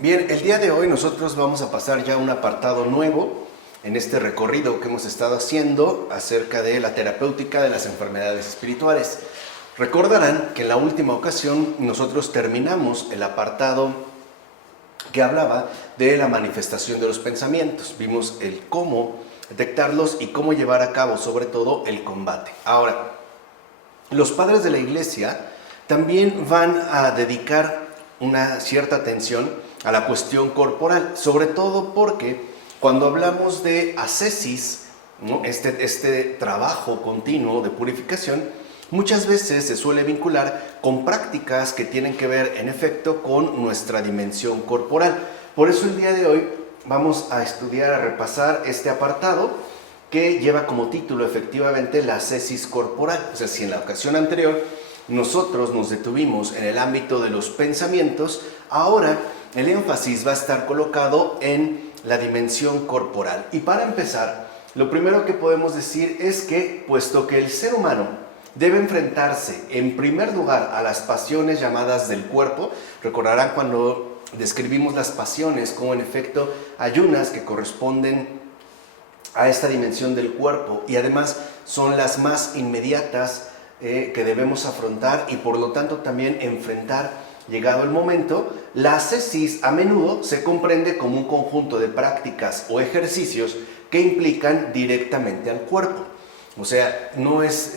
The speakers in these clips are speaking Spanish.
Bien, el día de hoy nosotros vamos a pasar ya a un apartado nuevo en este recorrido que hemos estado haciendo acerca de la terapéutica de las enfermedades espirituales. Recordarán que en la última ocasión nosotros terminamos el apartado que hablaba de la manifestación de los pensamientos. Vimos el cómo detectarlos y cómo llevar a cabo sobre todo el combate. Ahora, los padres de la Iglesia también van a dedicar una cierta atención a la cuestión corporal, sobre todo porque cuando hablamos de ascesis, ¿no? este trabajo continuo de purificación, muchas veces se suele vincular con prácticas que tienen que ver, en efecto, con nuestra dimensión corporal. Por eso el día de hoy vamos a estudiar, a repasar este apartado que lleva como título efectivamente la ascesis corporal. O sea, si en la ocasión anterior nosotros nos detuvimos en el ámbito de los pensamientos, ahora el énfasis va a estar colocado en la dimensión corporal. Y para empezar, lo primero que podemos decir es que, puesto que el ser humano debe enfrentarse en primer lugar a las pasiones llamadas del cuerpo, recordarán cuando describimos las pasiones como en efecto hay unas que corresponden a esta dimensión del cuerpo y además son las más inmediatas que debemos afrontar y por lo tanto también enfrentar llegado el momento. La ascesis a menudo se comprende como un conjunto de prácticas o ejercicios que implican directamente al cuerpo. O sea, no es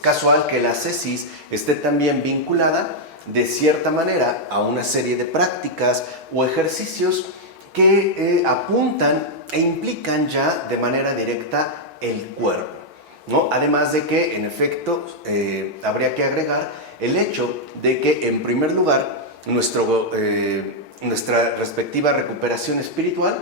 casual que la ascesis esté también vinculada de cierta manera a una serie de prácticas o ejercicios que apuntan e implican ya de manera directa el cuerpo, ¿no? Además de que, en efecto, habría que agregar el hecho de que, en primer lugar, nuestra respectiva recuperación espiritual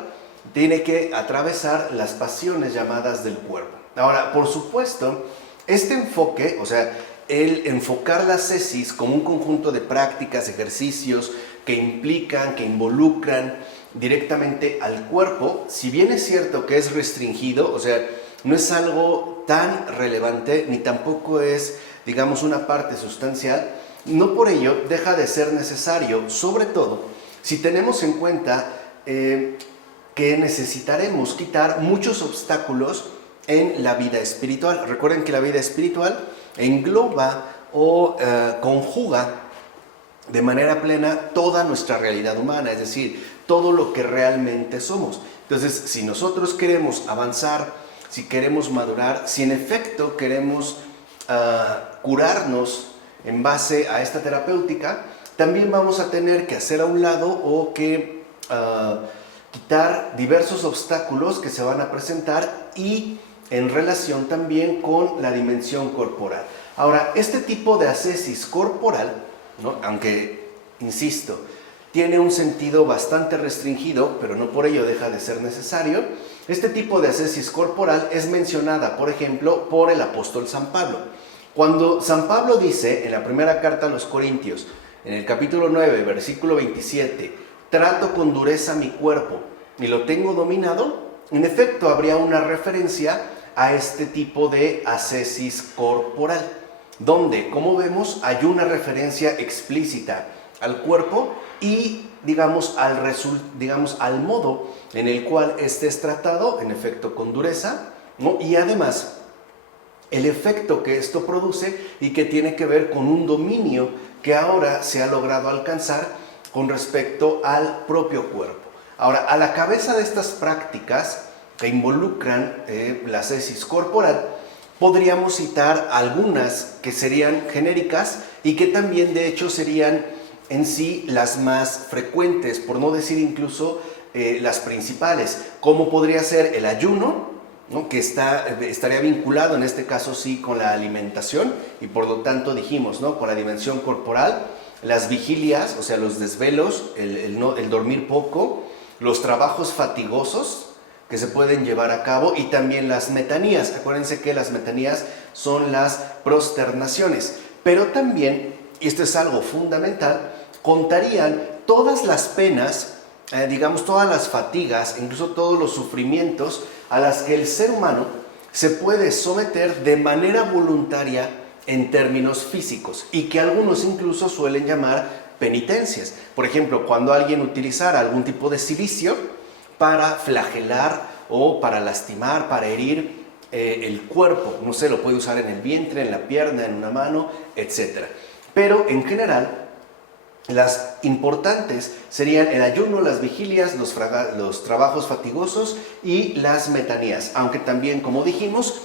tiene que atravesar las pasiones llamadas del cuerpo. Ahora, por supuesto, este enfoque, o sea, el enfocar la ascesis como un conjunto de prácticas, ejercicios que implican, que involucran directamente al cuerpo, si bien es cierto que es restringido, o sea, no es algo tan relevante, ni tampoco es, digamos, una parte sustancial, no por ello deja de ser necesario, sobre todo si tenemos en cuenta que necesitaremos quitar muchos obstáculos en la vida espiritual. Recuerden que la vida espiritual engloba o conjuga de manera plena toda nuestra realidad humana, es decir, todo lo que realmente somos. Entonces, si nosotros queremos avanzar, si queremos madurar, si en efecto queremos curarnos en base a esta terapéutica, también vamos a tener que hacer a un lado o que quitar diversos obstáculos que se van a presentar y en relación también con la dimensión corporal. Ahora, este tipo de ascesis corporal, ¿no? Aunque, insisto, tiene un sentido bastante restringido, pero no por ello deja de ser necesario. Este tipo de ascesis corporal es mencionada, por ejemplo, por el apóstol San Pablo. Cuando San Pablo dice en la primera carta a los Corintios, en el capítulo 9, versículo 27, trato con dureza mi cuerpo y lo tengo dominado, en efecto habría una referencia a este tipo de ascesis corporal, donde, como vemos, hay una referencia explícita al cuerpo y, digamos, al modo en el cual este es tratado, en efecto con dureza, ¿no? Y además el efecto que esto produce y que tiene que ver con un dominio que ahora se ha logrado alcanzar con respecto al propio cuerpo. Ahora, a la cabeza de estas prácticas que involucran la ascesis corporal, podríamos citar algunas que serían genéricas y que también de hecho serían en sí las más frecuentes, por no decir incluso las principales, como podría ser el ayuno, ¿no? Que estaría vinculado en este caso sí con la alimentación y por lo tanto dijimos, ¿no? Con la dimensión corporal, las vigilias, o sea los desvelos, el dormir poco, los trabajos fatigosos que se pueden llevar a cabo y también las metanías. Acuérdense que las metanías son las prosternaciones, pero también, y esto es algo fundamental, contarían todas las penas, digamos todas las fatigas, incluso todos los sufrimientos a las que el ser humano se puede someter de manera voluntaria en términos físicos y que algunos incluso suelen llamar penitencias. Por ejemplo, cuando alguien utilizara algún tipo de cilicio para flagelar o para lastimar, para herir el cuerpo, no sé, lo puede usar en el vientre, en la pierna, en una mano, etc. Pero en general, las importantes serían el ayuno, las vigilias, los trabajos fatigosos y las metanías. Aunque también, como dijimos,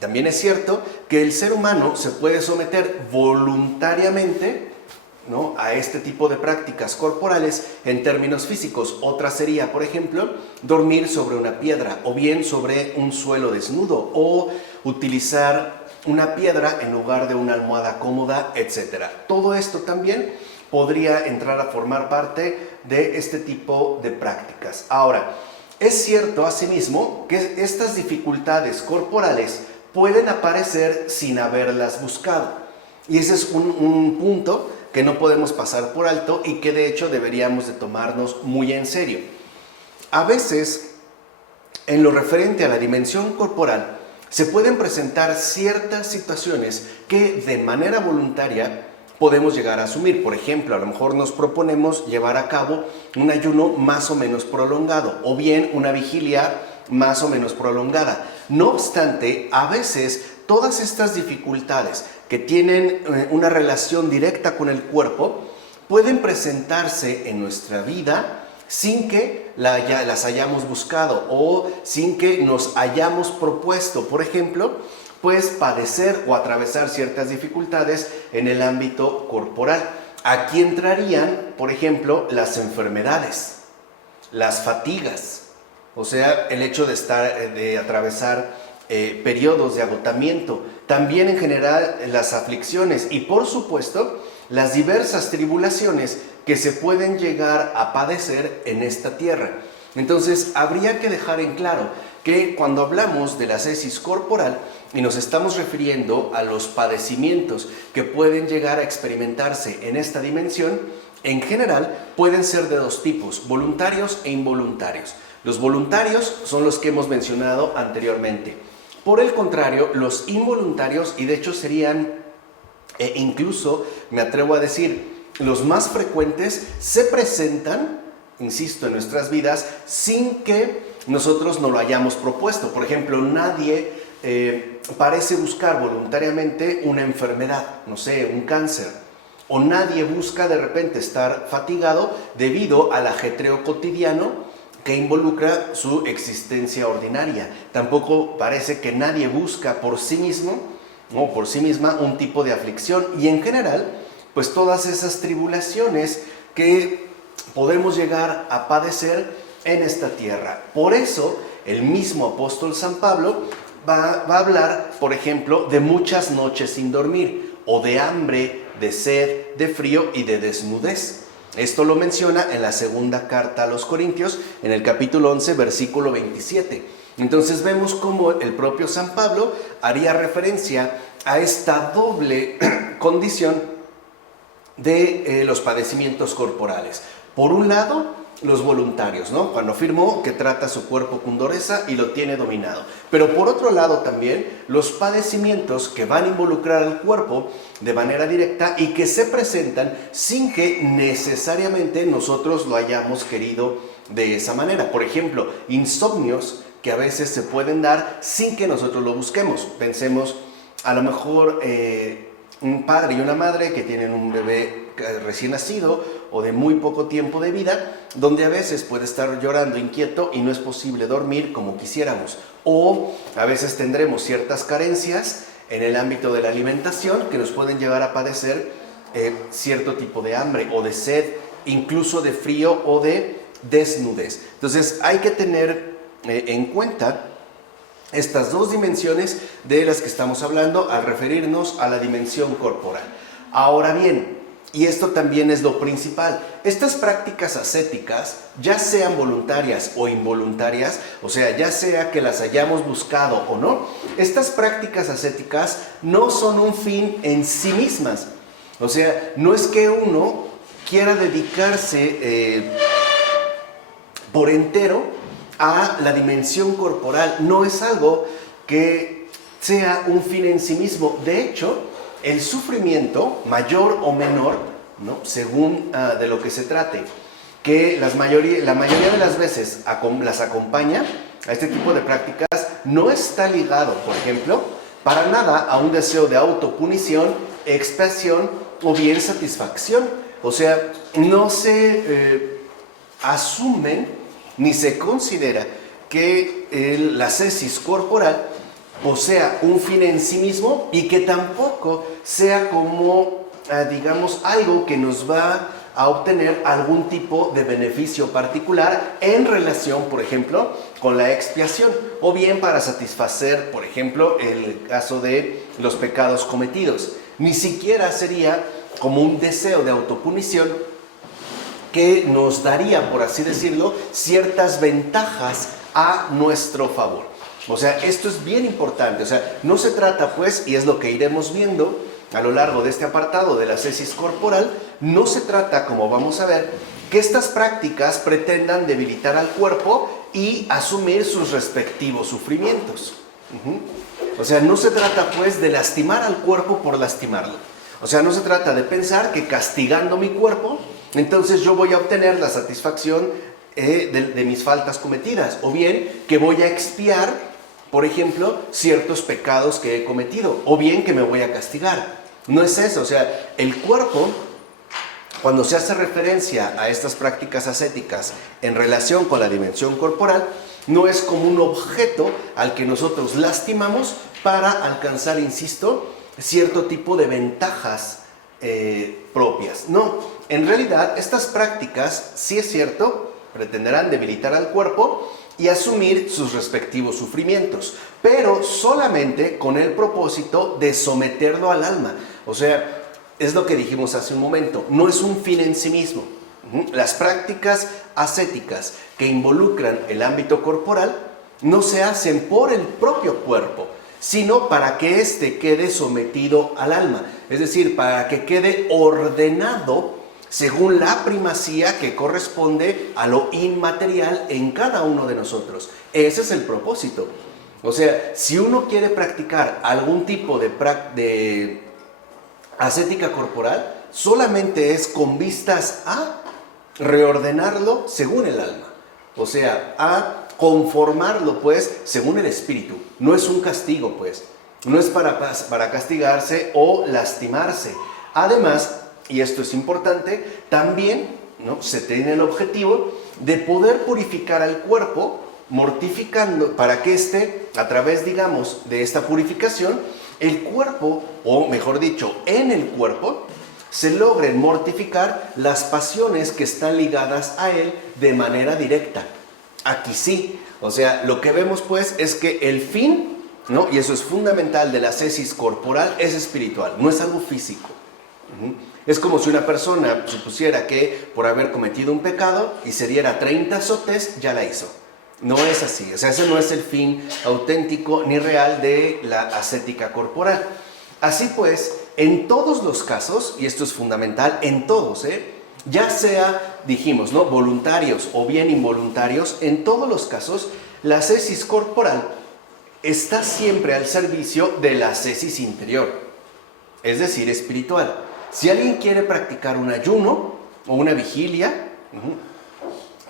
también es cierto que el ser humano se puede someter voluntariamente, ¿no?, a este tipo de prácticas corporales en términos físicos. Otra sería, por ejemplo, dormir sobre una piedra o bien sobre un suelo desnudo o utilizar una piedra en lugar de una almohada cómoda, etc. Todo esto también podría entrar a formar parte de este tipo de prácticas. Ahora, es cierto asimismo que estas dificultades corporales pueden aparecer sin haberlas buscado. Y ese es un punto que no podemos pasar por alto y que de hecho deberíamos de tomarnos muy en serio. A veces, en lo referente a la dimensión corporal, se pueden presentar ciertas situaciones que de manera voluntaria podemos llegar a asumir. Por ejemplo, a lo mejor nos proponemos llevar a cabo un ayuno más o menos prolongado o bien una vigilia más o menos prolongada. No obstante, a veces todas estas dificultades que tienen una relación directa con el cuerpo pueden presentarse en nuestra vida sin que las hayamos buscado o sin que nos hayamos propuesto. Por ejemplo, pues padecer o atravesar ciertas dificultades en el ámbito corporal. Aquí entrarían, por ejemplo, las enfermedades, las fatigas, o sea, el hecho de atravesar periodos de agotamiento, también en general las aflicciones y por supuesto las diversas tribulaciones que se pueden llegar a padecer en esta tierra. Entonces habría que dejar en claro que cuando hablamos de la ascesis corporal y nos estamos refiriendo a los padecimientos que pueden llegar a experimentarse en esta dimensión, en general pueden ser de dos tipos, voluntarios e involuntarios. Los voluntarios son los que hemos mencionado anteriormente. Por el contrario, los involuntarios, y de hecho serían incluso, me atrevo a decir, los más frecuentes, se presentan, insisto, en nuestras vidas sin que nosotros nos lo hayamos propuesto. Por ejemplo, nadie parece buscar voluntariamente una enfermedad, no sé, un cáncer, o nadie busca de repente estar fatigado debido al ajetreo cotidiano que involucra su existencia ordinaria. Tampoco parece que nadie busca por sí mismo o por sí misma un tipo de aflicción y en general, pues todas esas tribulaciones que podemos llegar a padecer en esta tierra. Por eso, el mismo apóstol San Pablo va a hablar, por ejemplo, de muchas noches sin dormir, o de hambre, de sed, de frío y de desnudez. Esto lo menciona en la segunda carta a los Corintios, en el capítulo 11, versículo 27. Entonces vemos cómo el propio San Pablo haría referencia a esta doble condición de los padecimientos corporales. Por un lado, los voluntarios, ¿no? Cuando afirmó que trata su cuerpo con dureza y lo tiene dominado. Pero por otro lado también, los padecimientos que van a involucrar al cuerpo de manera directa y que se presentan sin que necesariamente nosotros lo hayamos querido de esa manera. Por ejemplo, insomnios que a veces se pueden dar sin que nosotros lo busquemos. Pensemos, a lo mejor un padre y una madre que tienen un bebé recién nacido o de muy poco tiempo de vida, donde a veces puede estar llorando inquieto y no es posible dormir como quisiéramos. O a veces tendremos ciertas carencias en el ámbito de la alimentación que nos pueden llevar a padecer cierto tipo de hambre o de sed, incluso de frío o de desnudez. Entonces hay que tener en cuenta estas dos dimensiones de las que estamos hablando al referirnos a la dimensión corporal. Ahora bien, y esto también es lo principal, estas prácticas ascéticas, ya sean voluntarias o involuntarias, o sea, ya sea que las hayamos buscado o no, estas prácticas ascéticas no son un fin en sí mismas. O sea, no es que uno quiera dedicarse por entero a la dimensión corporal, no es algo que sea un fin en sí mismo. De hecho, el sufrimiento, mayor o menor, ¿no? Según de lo que se trate, que la mayoría de las veces las acompaña a este tipo de prácticas, no está ligado, por ejemplo, para nada a un deseo de autopunición, expiación o bien satisfacción. O sea, no se asume ni se considera que la ascesis corporal posea un fin en sí mismo y que tampoco sea como, digamos, algo que nos va a obtener algún tipo de beneficio particular en relación, por ejemplo, con la expiación, o bien para satisfacer, por ejemplo, el caso de los pecados cometidos. Ni siquiera sería como un deseo de autopunición que nos daría, por así decirlo, ciertas ventajas a nuestro favor. O sea, esto es bien importante. O sea, no se trata, pues, y es lo que iremos viendo a lo largo de este apartado de la ascesis corporal, no se trata, como vamos a ver, que estas prácticas pretendan debilitar al cuerpo y asumir sus respectivos sufrimientos. O sea, no se trata, pues, de lastimar al cuerpo por lastimarlo. O sea, no se trata de pensar que castigando mi cuerpo, entonces yo voy a obtener la satisfacción de mis faltas cometidas, o bien que voy a expiar, por ejemplo, ciertos pecados que he cometido, o bien que me voy a castigar. No es eso. O sea, el cuerpo, cuando se hace referencia a estas prácticas ascéticas en relación con la dimensión corporal, no es como un objeto al que nosotros lastimamos para alcanzar, insisto, cierto tipo de ventajas propias. No, en realidad estas prácticas, sí es cierto, pretenderán debilitar al cuerpo y asumir sus respectivos sufrimientos, pero solamente con el propósito de someterlo al alma. O sea, es lo que dijimos hace un momento, no es un fin en sí mismo. Las prácticas ascéticas que involucran el ámbito corporal no se hacen por el propio cuerpo, sino para que éste quede sometido al alma, es decir, para que quede ordenado según la primacía que corresponde a lo inmaterial en cada uno de nosotros. Ese es el propósito. O sea, si uno quiere practicar algún tipo de ascética corporal, solamente es con vistas a reordenarlo según el alma. O sea, a conformarlo, pues, según el espíritu. No es un castigo, pues. No es para castigarse o lastimarse. Además, y esto es importante, también, ¿no?, se tiene el objetivo de poder purificar al cuerpo, mortificando, para que a través, digamos, de esta purificación, el cuerpo, o mejor dicho, en el cuerpo, se logren mortificar las pasiones que están ligadas a él de manera directa. Aquí sí, o sea, lo que vemos, pues, es que el fin, ¿no?, y eso es fundamental, de la ascesis corporal es espiritual, no es algo físico. Es como si una persona supusiera que por haber cometido un pecado y se diera 30 azotes, ya la hizo. No es así. O sea, ese no es el fin auténtico ni real de la ascética corporal. Así pues, en todos los casos, y esto es fundamental, en todos, ya sea, dijimos, ¿no?, voluntarios o bien involuntarios, en todos los casos, la ascesis corporal está siempre al servicio de la ascesis interior, es decir, espiritual. Si alguien quiere practicar un ayuno o una vigilia,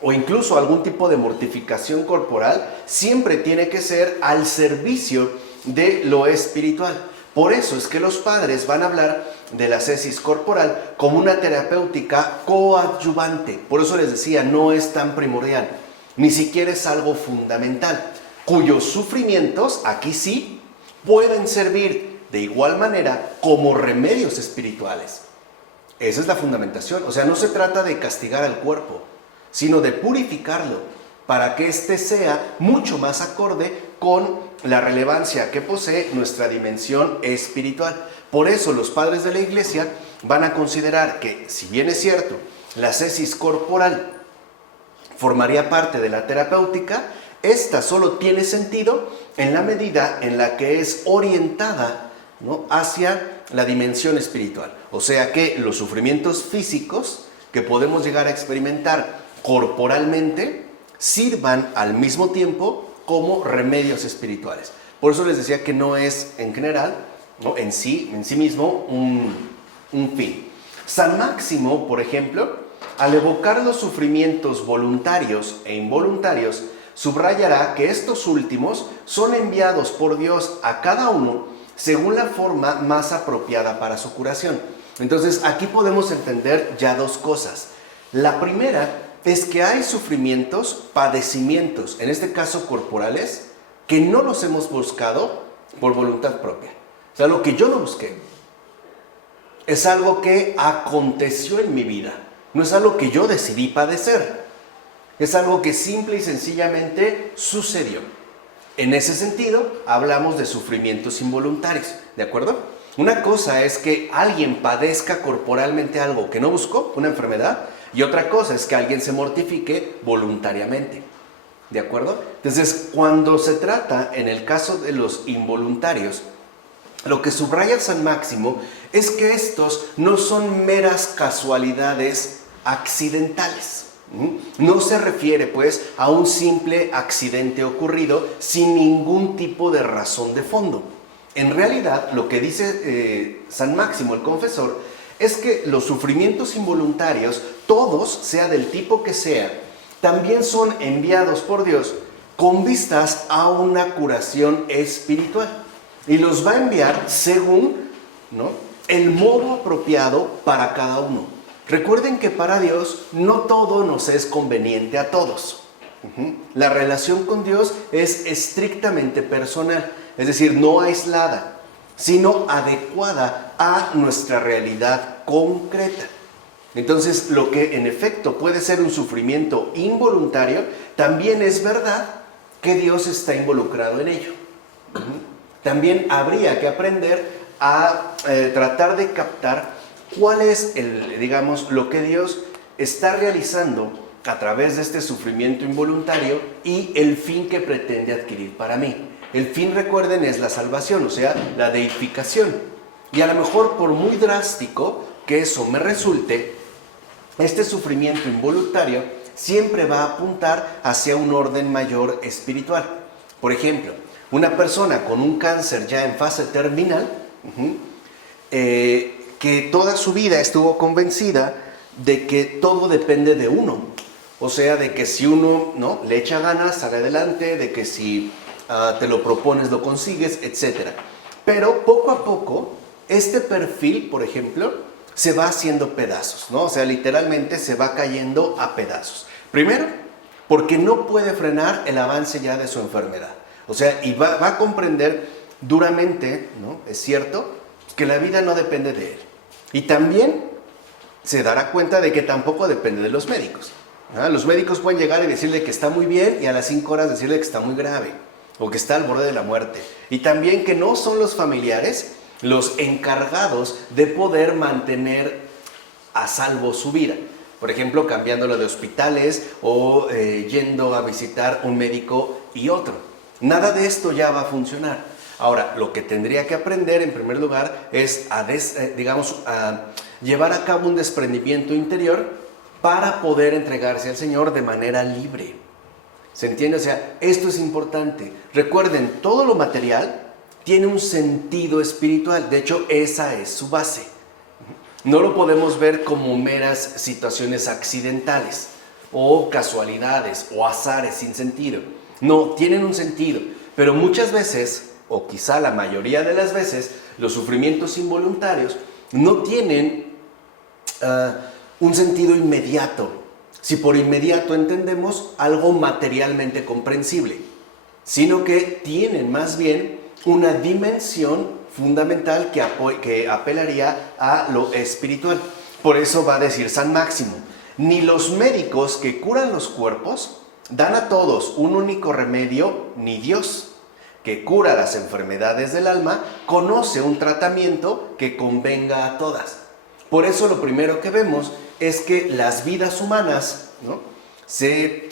o incluso algún tipo de mortificación corporal, siempre tiene que ser al servicio de lo espiritual. Por eso es que los padres van a hablar de la ascesis corporal como una terapéutica coadyuvante. Por eso les decía, no es tan primordial, ni siquiera es algo fundamental, cuyos sufrimientos, aquí sí, pueden servir de igual manera como remedios espirituales. Esa es la fundamentación. O sea, no se trata de castigar al cuerpo, sino de purificarlo para que éste sea mucho más acorde con la relevancia que posee nuestra dimensión espiritual. Por eso los padres de la Iglesia van a considerar que, si bien es cierto, la ascesis corporal formaría parte de la terapéutica, esta solo tiene sentido en la medida en la que es orientada, ¿no?, hacia la dimensión espiritual. O sea que los sufrimientos físicos que podemos llegar a experimentar corporalmente sirvan al mismo tiempo como remedios espirituales. Por eso les decía que no es en general, ¿no?, en sí mismo un fin. San Máximo, por ejemplo, al evocar los sufrimientos voluntarios e involuntarios, subrayará que estos últimos son enviados por Dios a cada uno según la forma más apropiada para su curación. Entonces, aquí podemos entender ya dos cosas. La primera es que hay sufrimientos, padecimientos, en este caso corporales, que no los hemos buscado por voluntad propia. Es algo que yo no busqué. Es algo que aconteció en mi vida. No es algo que yo decidí padecer. Es algo que simple y sencillamente sucedió. En ese sentido, hablamos de sufrimientos involuntarios, ¿de acuerdo? Una cosa es que alguien padezca corporalmente algo que no buscó, una enfermedad, y otra cosa es que alguien se mortifique voluntariamente, ¿de acuerdo? Entonces, cuando se trata, en el caso de los involuntarios, lo que subraya San Máximo es que estos no son meras casualidades accidentales. No se refiere, pues, a un simple accidente ocurrido sin ningún tipo de razón de fondo. En realidad, lo que dice San Máximo, el confesor, es que los sufrimientos involuntarios, todos, sea del tipo que sea, también son enviados por Dios con vistas a una curación espiritual. Y los va a enviar según, ¿no?, el modo apropiado para cada uno. Recuerden que para Dios no todo nos es conveniente a todos. La relación con Dios es estrictamente personal, es decir, no aislada, sino adecuada a nuestra realidad concreta. Entonces, lo que en efecto puede ser un sufrimiento involuntario, también es verdad que Dios está involucrado en ello. También habría que aprender a tratar de captar cuál es lo que Dios está realizando a través de este sufrimiento involuntario y el fin que pretende adquirir para mí. El fin, recuerden, es la salvación, o sea, la deificación. Y a lo mejor, por muy drástico que eso me resulte, este sufrimiento involuntario siempre va a apuntar hacia un orden mayor espiritual. Por ejemplo, una persona con un cáncer ya en fase terminal, que toda su vida estuvo convencida de que todo depende de uno. O sea, de que si uno, ¿no?, le echa ganas, sale adelante, de que si te lo propones, lo consigues, etc. Pero poco a poco, este perfil, por ejemplo, se va haciendo pedazos, ¿no? O sea, literalmente se va cayendo a pedazos. Primero, porque no puede frenar el avance ya de su enfermedad. O sea, y va a comprender duramente, ¿no?, es cierto, que la vida no depende de él. Y también se dará cuenta de que tampoco depende de los médicos. Los médicos pueden llegar y decirle que está muy bien y a las 5 horas decirle que está muy grave o que está al borde de la muerte. Y también que no son los familiares los encargados de poder mantener a salvo su vida. Por ejemplo, cambiándolo de hospitales o yendo a visitar un médico y otro. Nada de esto ya va a funcionar. Ahora, lo que tendría que aprender en primer lugar es a llevar a cabo un desprendimiento interior para poder entregarse al Señor de manera libre. ¿Se entiende? O sea, esto es importante. Recuerden, todo lo material tiene un sentido espiritual. De hecho, esa es su base. No lo podemos ver como meras situaciones accidentales o casualidades o azares sin sentido. No, tienen un sentido. Pero muchas veces, o quizá la mayoría de las veces, los sufrimientos involuntarios no tienen un sentido inmediato. Si por inmediato entendemos algo materialmente comprensible, sino que tienen más bien una dimensión fundamental que apelaría a lo espiritual. Por eso va a decir San Máximo, ni los médicos que curan los cuerpos dan a todos un único remedio, ni Dios, que cura las enfermedades del alma, conoce un tratamiento que convenga a todas. Por eso lo primero que vemos es que las vidas humanas, ¿no?, se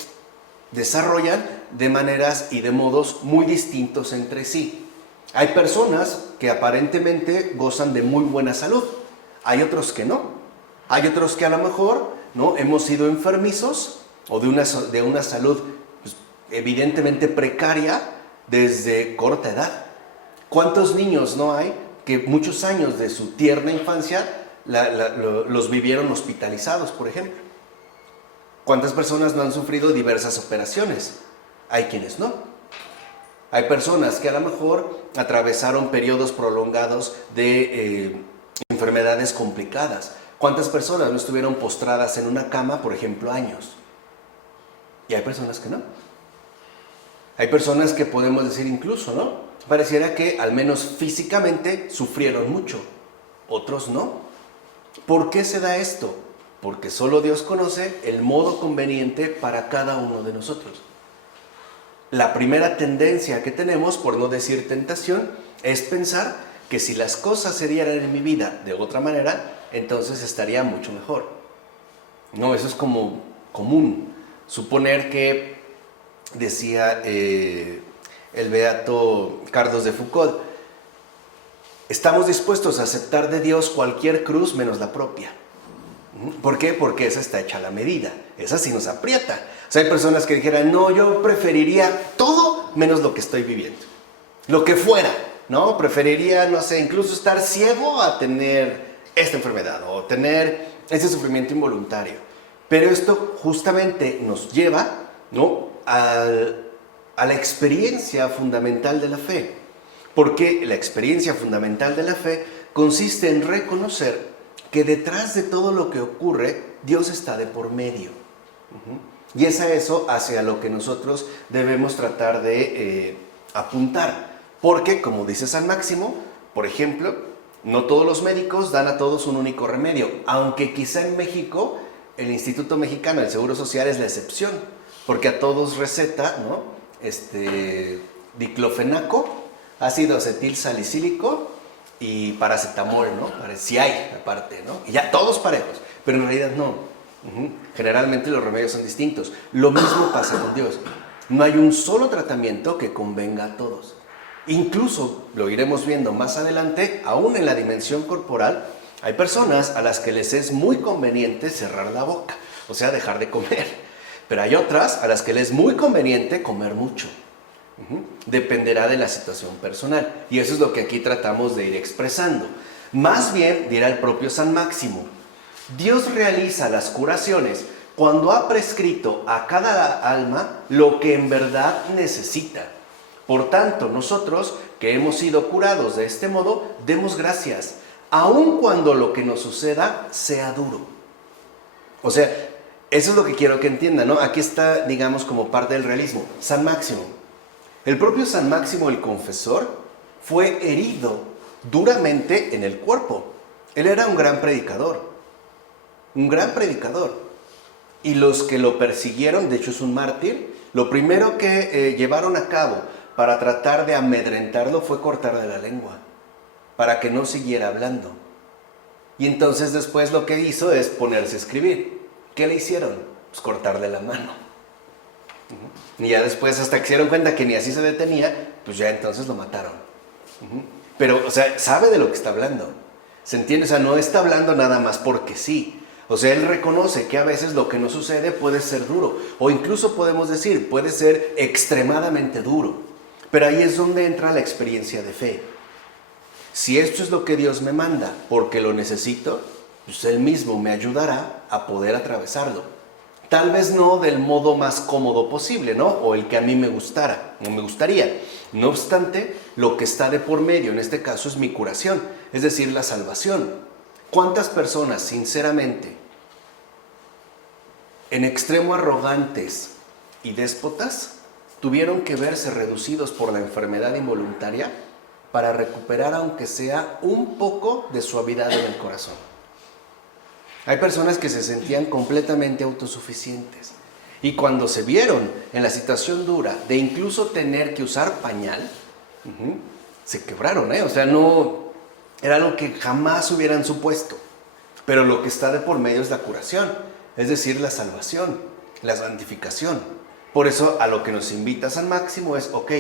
desarrollan de maneras y de modos muy distintos entre sí. Hay personas que aparentemente gozan de muy buena salud, hay otros que no. Hay otros que a lo mejor, ¿no?, hemos sido enfermizos o de una salud, pues, evidentemente precaria desde corta edad. ¿Cuántos niños no hay que muchos años de su tierna infancia los vivieron hospitalizados, por ejemplo. ¿Cuántas personas no han sufrido diversas operaciones? Hay quienes no. Hay personas que a lo mejor atravesaron periodos prolongados de enfermedades complicadas. ¿Cuántas personas no estuvieron postradas en una cama, por ejemplo, años? Y hay personas que no. Hay personas que podemos decir incluso, ¿no? Pareciera que al menos físicamente sufrieron mucho. Otros no. ¿Por qué se da esto? Porque solo Dios conoce el modo conveniente para cada uno de nosotros. La primera tendencia que tenemos, por no decir tentación, es pensar que si las cosas se dieran en mi vida de otra manera, entonces estaría mucho mejor. No, eso es como común. Suponer que, decía el beato Carlos de Foucauld, estamos dispuestos a aceptar de Dios cualquier cruz menos la propia. ¿Por qué? Porque esa está hecha a la medida. Esa sí nos aprieta. O sea, hay personas que dijeran, no, yo preferiría todo menos lo que estoy viviendo. Lo que fuera, ¿no? Preferiría, no sé, incluso estar ciego a tener esta enfermedad o tener ese sufrimiento involuntario. Pero esto justamente nos lleva, ¿no?, a la experiencia fundamental de la fe. Porque la experiencia fundamental de la fe consiste en reconocer que detrás de todo lo que ocurre, Dios está de por medio. Y es a eso hacia lo que nosotros debemos tratar de apuntar. Porque, como dice San Máximo, por ejemplo, no todos los médicos dan a todos un único remedio, aunque quizá en México el Instituto Mexicano del Seguro Social es la excepción, porque a todos receta, ¿no?, diclofenaco, ácido acetil salicílico y paracetamol, ¿no? Si hay, aparte, ¿no? Y ya todos parejos, pero en realidad no. Generalmente los remedios son distintos. Lo mismo pasa con Dios. No hay un solo tratamiento que convenga a todos. Incluso, lo iremos viendo más adelante, aún en la dimensión corporal, hay personas a las que les es muy conveniente cerrar la boca, o sea, dejar de comer. Pero hay otras a las que les es muy conveniente comer mucho. Dependerá de la situación personal. Y eso es lo que aquí tratamos de ir expresando. Más bien, dirá el propio San Máximo, Dios realiza las curaciones cuando ha prescrito a cada alma lo que en verdad necesita. Por tanto, nosotros que hemos sido curados de este modo, demos gracias, aun cuando lo que nos suceda sea duro. O sea, eso es lo que quiero que entiendan, ¿no? Aquí está, digamos, como parte del realismo. San Máximo. El propio San Máximo el Confesor fue herido duramente en el cuerpo. Él era un gran predicador. Un gran predicador. Y los que lo persiguieron, de hecho es un mártir, lo primero que llevaron a cabo para tratar de amedrentarlo fue cortarle la lengua, para que no siguiera hablando. Y entonces después lo que hizo es ponerse a escribir. ¿Qué le hicieron? Pues cortarle la mano. Y ya después, hasta que se dieron cuenta que ni así se detenía, pues ya entonces lo mataron. Pero, o sea, sabe de lo que está hablando. ¿Se entiende? O sea, no está hablando nada más porque sí. O sea, él reconoce que a veces lo que nos sucede puede ser duro. O incluso podemos decir, puede ser extremadamente duro. Pero ahí es donde entra la experiencia de fe. Si esto es lo que Dios me manda porque lo necesito, pues Él mismo me ayudará a poder atravesarlo. Tal vez no del modo más cómodo posible, ¿no? O el que a mí me gustara, o me gustaría. No obstante, lo que está de por medio, en este caso, es mi curación, es decir, la salvación. ¿Cuántas personas, sinceramente, en extremo arrogantes y déspotas, tuvieron que verse reducidos por la enfermedad involuntaria para recuperar, aunque sea un poco de suavidad en el corazón? Hay personas que se sentían completamente autosuficientes y cuando se vieron en la situación dura de incluso tener que usar pañal, se quebraron, O sea, no era algo que jamás hubieran supuesto. Pero lo que está de por medio es la curación, es decir, la salvación, la santificación. Por eso a lo que nos invita San Máximo es, ok,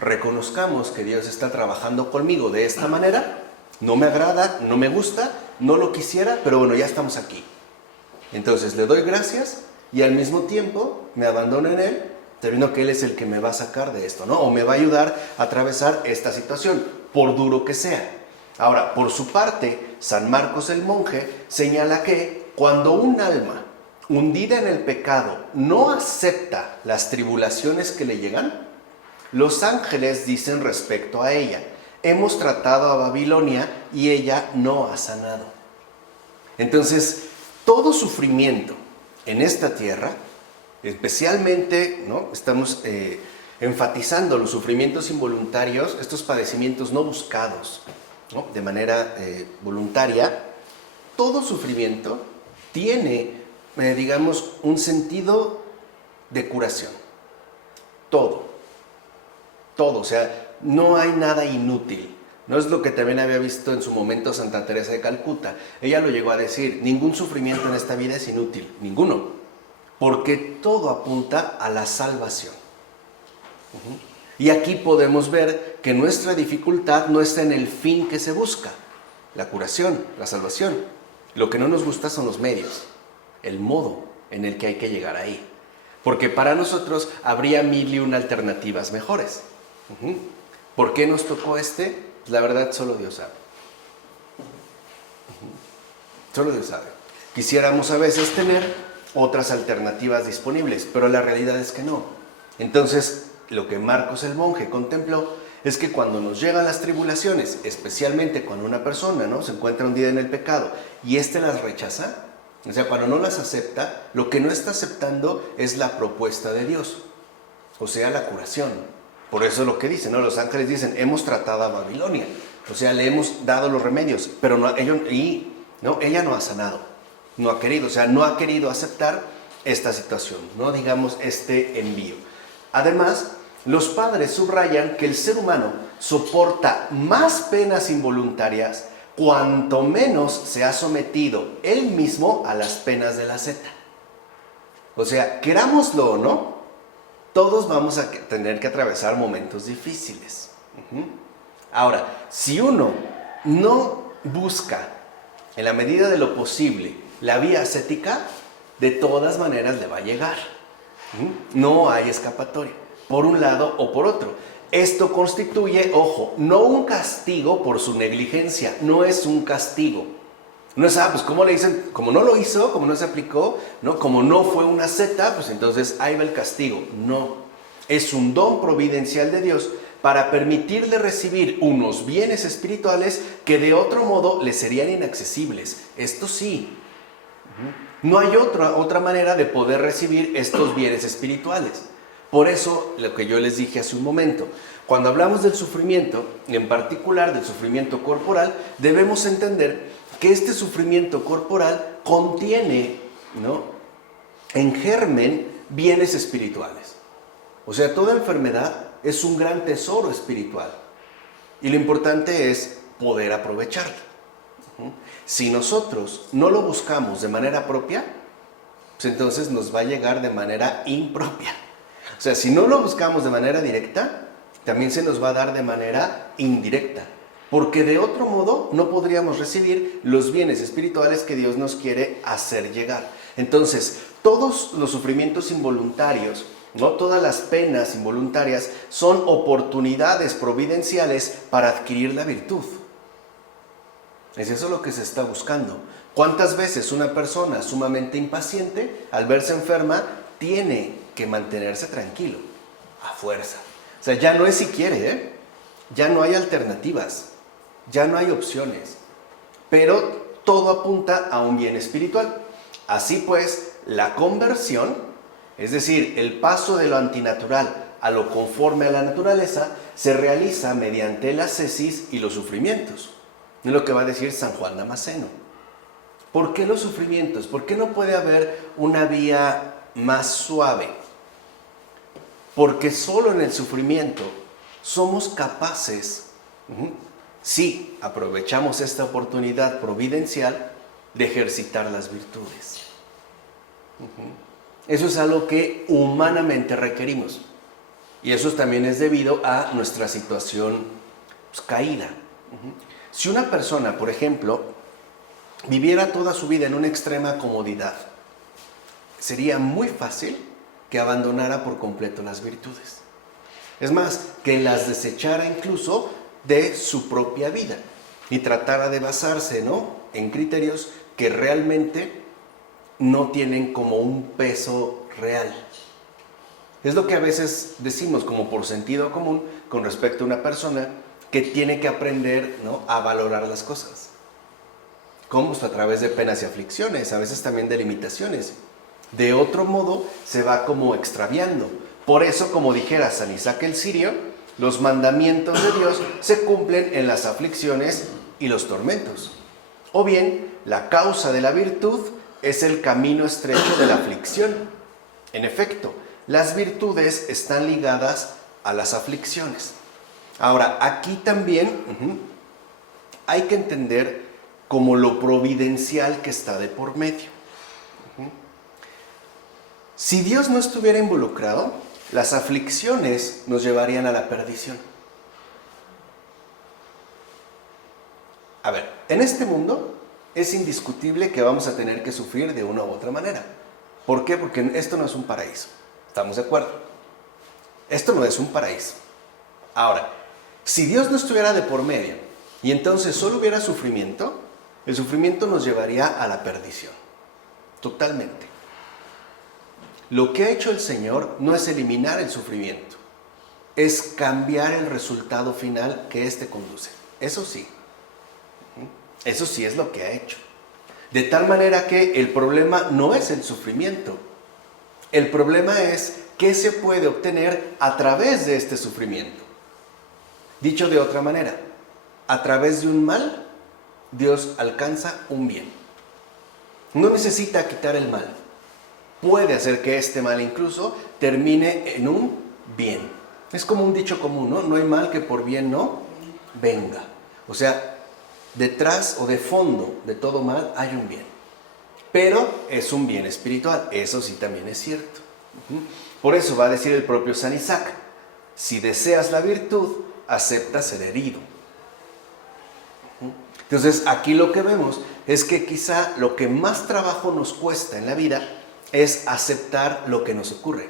reconozcamos que Dios está trabajando conmigo de esta manera, no me agrada, no me gusta, no lo quisiera, pero bueno, ya estamos aquí. Entonces le doy gracias y al mismo tiempo me abandono en Él, sabiendo que Él es el que me va a sacar de esto, ¿no? O me va a ayudar a atravesar esta situación, por duro que sea. Ahora, por su parte, San Marcos el monje señala que cuando un alma hundida en el pecado no acepta las tribulaciones que le llegan, los ángeles dicen respecto a ella: hemos tratado a Babilonia y ella no ha sanado. Entonces, todo sufrimiento en esta tierra, especialmente, ¿no?, estamos enfatizando los sufrimientos involuntarios, estos padecimientos no buscados, ¿no?, de manera voluntaria. Todo sufrimiento tiene, digamos, un sentido de curación. Todo, o sea, no hay nada inútil. No es lo que también había visto en su momento Santa Teresa de Calcuta. Ella lo llegó a decir: ningún sufrimiento en esta vida es inútil, ninguno, porque todo apunta a la salvación. Y aquí podemos ver que nuestra dificultad no está en el fin que se busca, la curación, la salvación. Lo que no nos gusta son los medios, el modo en el que hay que llegar ahí. Porque para nosotros habría 1001 alternativas mejores. ¿Por qué nos tocó este? La verdad, solo Dios sabe. Solo Dios sabe. Quisiéramos a veces tener otras alternativas disponibles, pero la realidad es que no. Entonces, lo que Marcos el monje contempló es que cuando nos llegan las tribulaciones, especialmente cuando una persona, ¿no?, se encuentra hundida en el pecado y éste las rechaza, o sea, cuando no las acepta, lo que no está aceptando es la propuesta de Dios, o sea, la curación. Por eso es lo que dicen, ¿no? Los ángeles dicen: hemos tratado a Babilonia, o sea, le hemos dado los remedios, pero ella no ha sanado, no ha querido, o sea, no ha querido aceptar esta situación, no digamos este envío. Además, los padres subrayan que el ser humano soporta más penas involuntarias cuanto menos se ha sometido él mismo a las penas de la seta. O sea, querámoslo o no, todos vamos a tener que atravesar momentos difíciles. Ahora, si uno no busca, en la medida de lo posible, la vía ascética, de todas maneras le va a llegar. No hay escapatoria, por un lado o por otro. Esto constituye, ojo, no un castigo por su negligencia, no es un castigo. No es, pues ¿cómo le dicen? Como no lo hizo, como no se aplicó, ¿no?, como no fue una seta, pues entonces ahí va el castigo. No, es un don providencial de Dios para permitirle recibir unos bienes espirituales que de otro modo le serían inaccesibles. Esto sí, no hay otra manera de poder recibir estos bienes espirituales. Por eso, lo que yo les dije hace un momento, cuando hablamos del sufrimiento, en particular del sufrimiento corporal, debemos entender que este sufrimiento corporal contiene, ¿no?, en germen bienes espirituales. O sea, toda enfermedad es un gran tesoro espiritual y lo importante es poder aprovecharlo. Si nosotros no lo buscamos de manera propia, pues entonces nos va a llegar de manera impropia. O sea, si no lo buscamos de manera directa, también se nos va a dar de manera indirecta, porque de otro modo no podríamos recibir los bienes espirituales que Dios nos quiere hacer llegar. Entonces, todos los sufrimientos involuntarios, no todas las penas involuntarias, son oportunidades providenciales para adquirir la virtud. Es eso lo que se está buscando. ¿Cuántas veces una persona sumamente impaciente, al verse enferma, tiene que mantenerse tranquilo, a fuerza? O sea, ya no es si quiere, ya no hay alternativas, ya no hay opciones, pero todo apunta a un bien espiritual. Así pues, la conversión, es decir, el paso de lo antinatural a lo conforme a la naturaleza, se realiza mediante la ascesis y los sufrimientos. Es lo que va a decir San Juan Damasceno. ¿Por qué los sufrimientos? ¿Por qué no puede haber una vía más suave? Porque solo en el sufrimiento somos capaces, si aprovechamos esta oportunidad providencial, de ejercitar las virtudes. Eso es algo que humanamente requerimos. Y eso también es debido a nuestra situación, pues, caída. Si una persona, por ejemplo, viviera toda su vida en una extrema comodidad, sería muy fácil que abandonara por completo las virtudes. Es más, que las desechara incluso de su propia vida. y tratara de basarse, ¿no?, en criterios que realmente no tienen como un peso real. Es lo que a veces decimos como por sentido común con respecto a una persona que tiene que aprender, ¿no?, a valorar las cosas. ¿Cómo? Pues a través de penas y aflicciones, a veces también de limitaciones. De otro modo se va como extraviando. Por eso, como dijera San Isaac el Sirio, los mandamientos de Dios se cumplen en las aflicciones y los tormentos. O bien, la causa de la virtud es el camino estrecho de la aflicción. En efecto, las virtudes están ligadas a las aflicciones. Ahora, aquí también hay que entender como lo providencial que está de por medio. Si Dios no estuviera involucrado, las aflicciones nos llevarían a la perdición. A ver, en este mundo es indiscutible que vamos a tener que sufrir de una u otra manera. ¿Por qué? Porque esto no es un paraíso. ¿Estamos de acuerdo? Esto no es un paraíso. Ahora, si Dios no estuviera de por medio y entonces solo hubiera sufrimiento, el sufrimiento nos llevaría a la perdición. Totalmente. Lo que ha hecho el Señor no es eliminar el sufrimiento, es cambiar el resultado final que éste conduce. Eso sí es lo que ha hecho. De tal manera que el problema no es el sufrimiento, el problema es qué se puede obtener a través de este sufrimiento. Dicho de otra manera, a través de un mal, Dios alcanza un bien. No necesita quitar el mal. Puede hacer que este mal incluso termine en un bien. Es como un dicho común, ¿no? No hay mal que por bien no venga. O sea, detrás o de fondo de todo mal hay un bien. Pero es un bien espiritual. Eso sí también es cierto. Por eso va a decir el propio San Isaac: si deseas la virtud, acepta ser herido. Entonces, aquí lo que vemos es que quizá lo que más trabajo nos cuesta en la vida es aceptar lo que nos ocurre.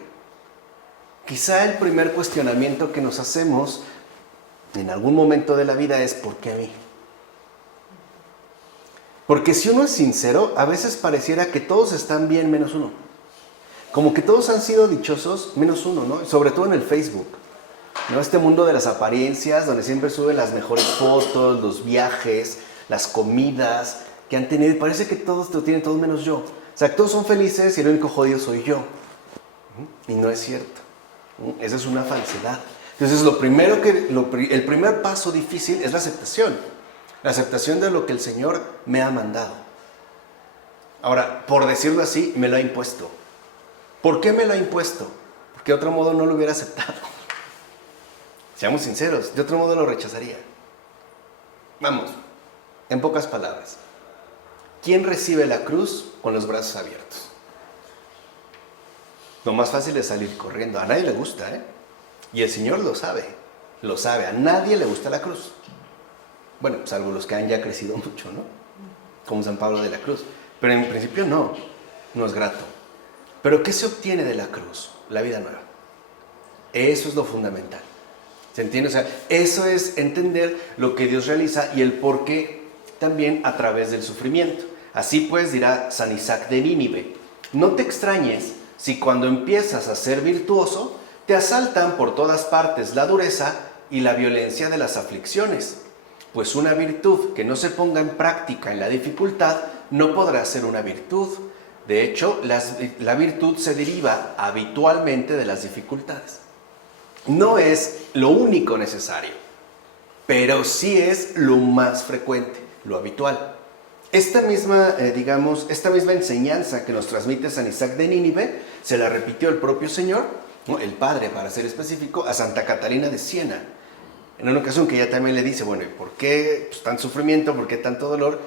Quizá el primer cuestionamiento que nos hacemos en algún momento de la vida es: ¿por qué a mí? Porque si uno es sincero, a veces pareciera que todos están bien menos uno. Como que todos han sido dichosos menos uno, ¿no? Sobre todo en el Facebook, ¿no? Este mundo de las apariencias, donde siempre suben las mejores fotos, los viajes, las comidas que han tenido. Y parece que todos lo tienen, todos menos yo. O sea, todos son felices y el único jodido soy yo. Y no es cierto. Esa es una falsedad. Entonces, el primer paso difícil es la aceptación. La aceptación de lo que el Señor me ha mandado. Ahora, por decirlo así, me lo ha impuesto. ¿Por qué me lo ha impuesto? Porque de otro modo no lo hubiera aceptado. Seamos sinceros, de otro modo lo rechazaría. Vamos, en pocas palabras. ¿Quién recibe la cruz con los brazos abiertos? Lo más fácil es salir corriendo. A nadie le gusta, ¿eh? Y el Señor lo sabe. Lo sabe. A nadie le gusta la cruz. Bueno, salvo los que han ya crecido mucho, ¿no? Como San Pablo de la Cruz. Pero en principio no es grato. Pero ¿qué se obtiene de la cruz? La vida nueva. Eso es lo fundamental. ¿Se entiende? O sea, eso es entender lo que Dios realiza y el por qué también a través del sufrimiento. Así pues, dirá San Isaac de Nínive: no te extrañes si cuando empiezas a ser virtuoso, te asaltan por todas partes la dureza y la violencia de las aflicciones. Pues una virtud que no se ponga en práctica en la dificultad no podrá ser una virtud. De hecho, la virtud se deriva habitualmente de las dificultades. No es lo único necesario, pero sí es lo más frecuente, lo habitual. Esta misma enseñanza que nos transmite San Isaac de Nínive, se la repitió el propio Señor, ¿no?, el Padre, para ser específico, a Santa Catalina de Siena. En una ocasión que ella también le dice: bueno, ¿y por qué tanto sufrimiento? ¿Por qué tanto dolor?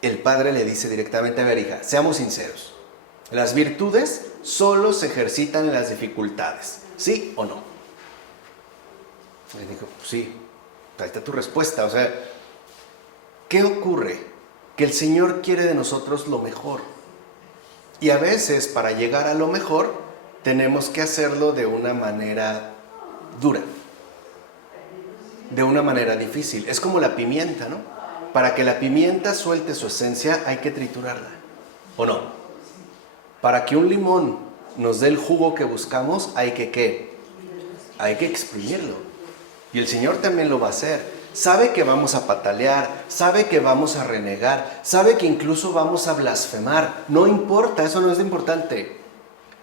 El Padre le dice directamente: a ver, hija, seamos sinceros. Las virtudes solo se ejercitan en las dificultades, ¿sí o no? Le dijo: sí, ahí está tu respuesta. O sea, ¿qué ocurre? Que el Señor quiere de nosotros lo mejor. Y a veces, para llegar a lo mejor, tenemos que hacerlo de una manera dura, de una manera difícil. Es como la pimienta, ¿no? para que la pimienta suelte su esencia hay que triturarla, ¿o no? Para que un limón nos dé el jugo que buscamos hay que ¿qué? Hay que exprimirlo. Y el Señor también lo va a hacer. Sabe que vamos a patalear, sabe que vamos a renegar, sabe que incluso vamos a blasfemar. No importa, eso no es lo importante.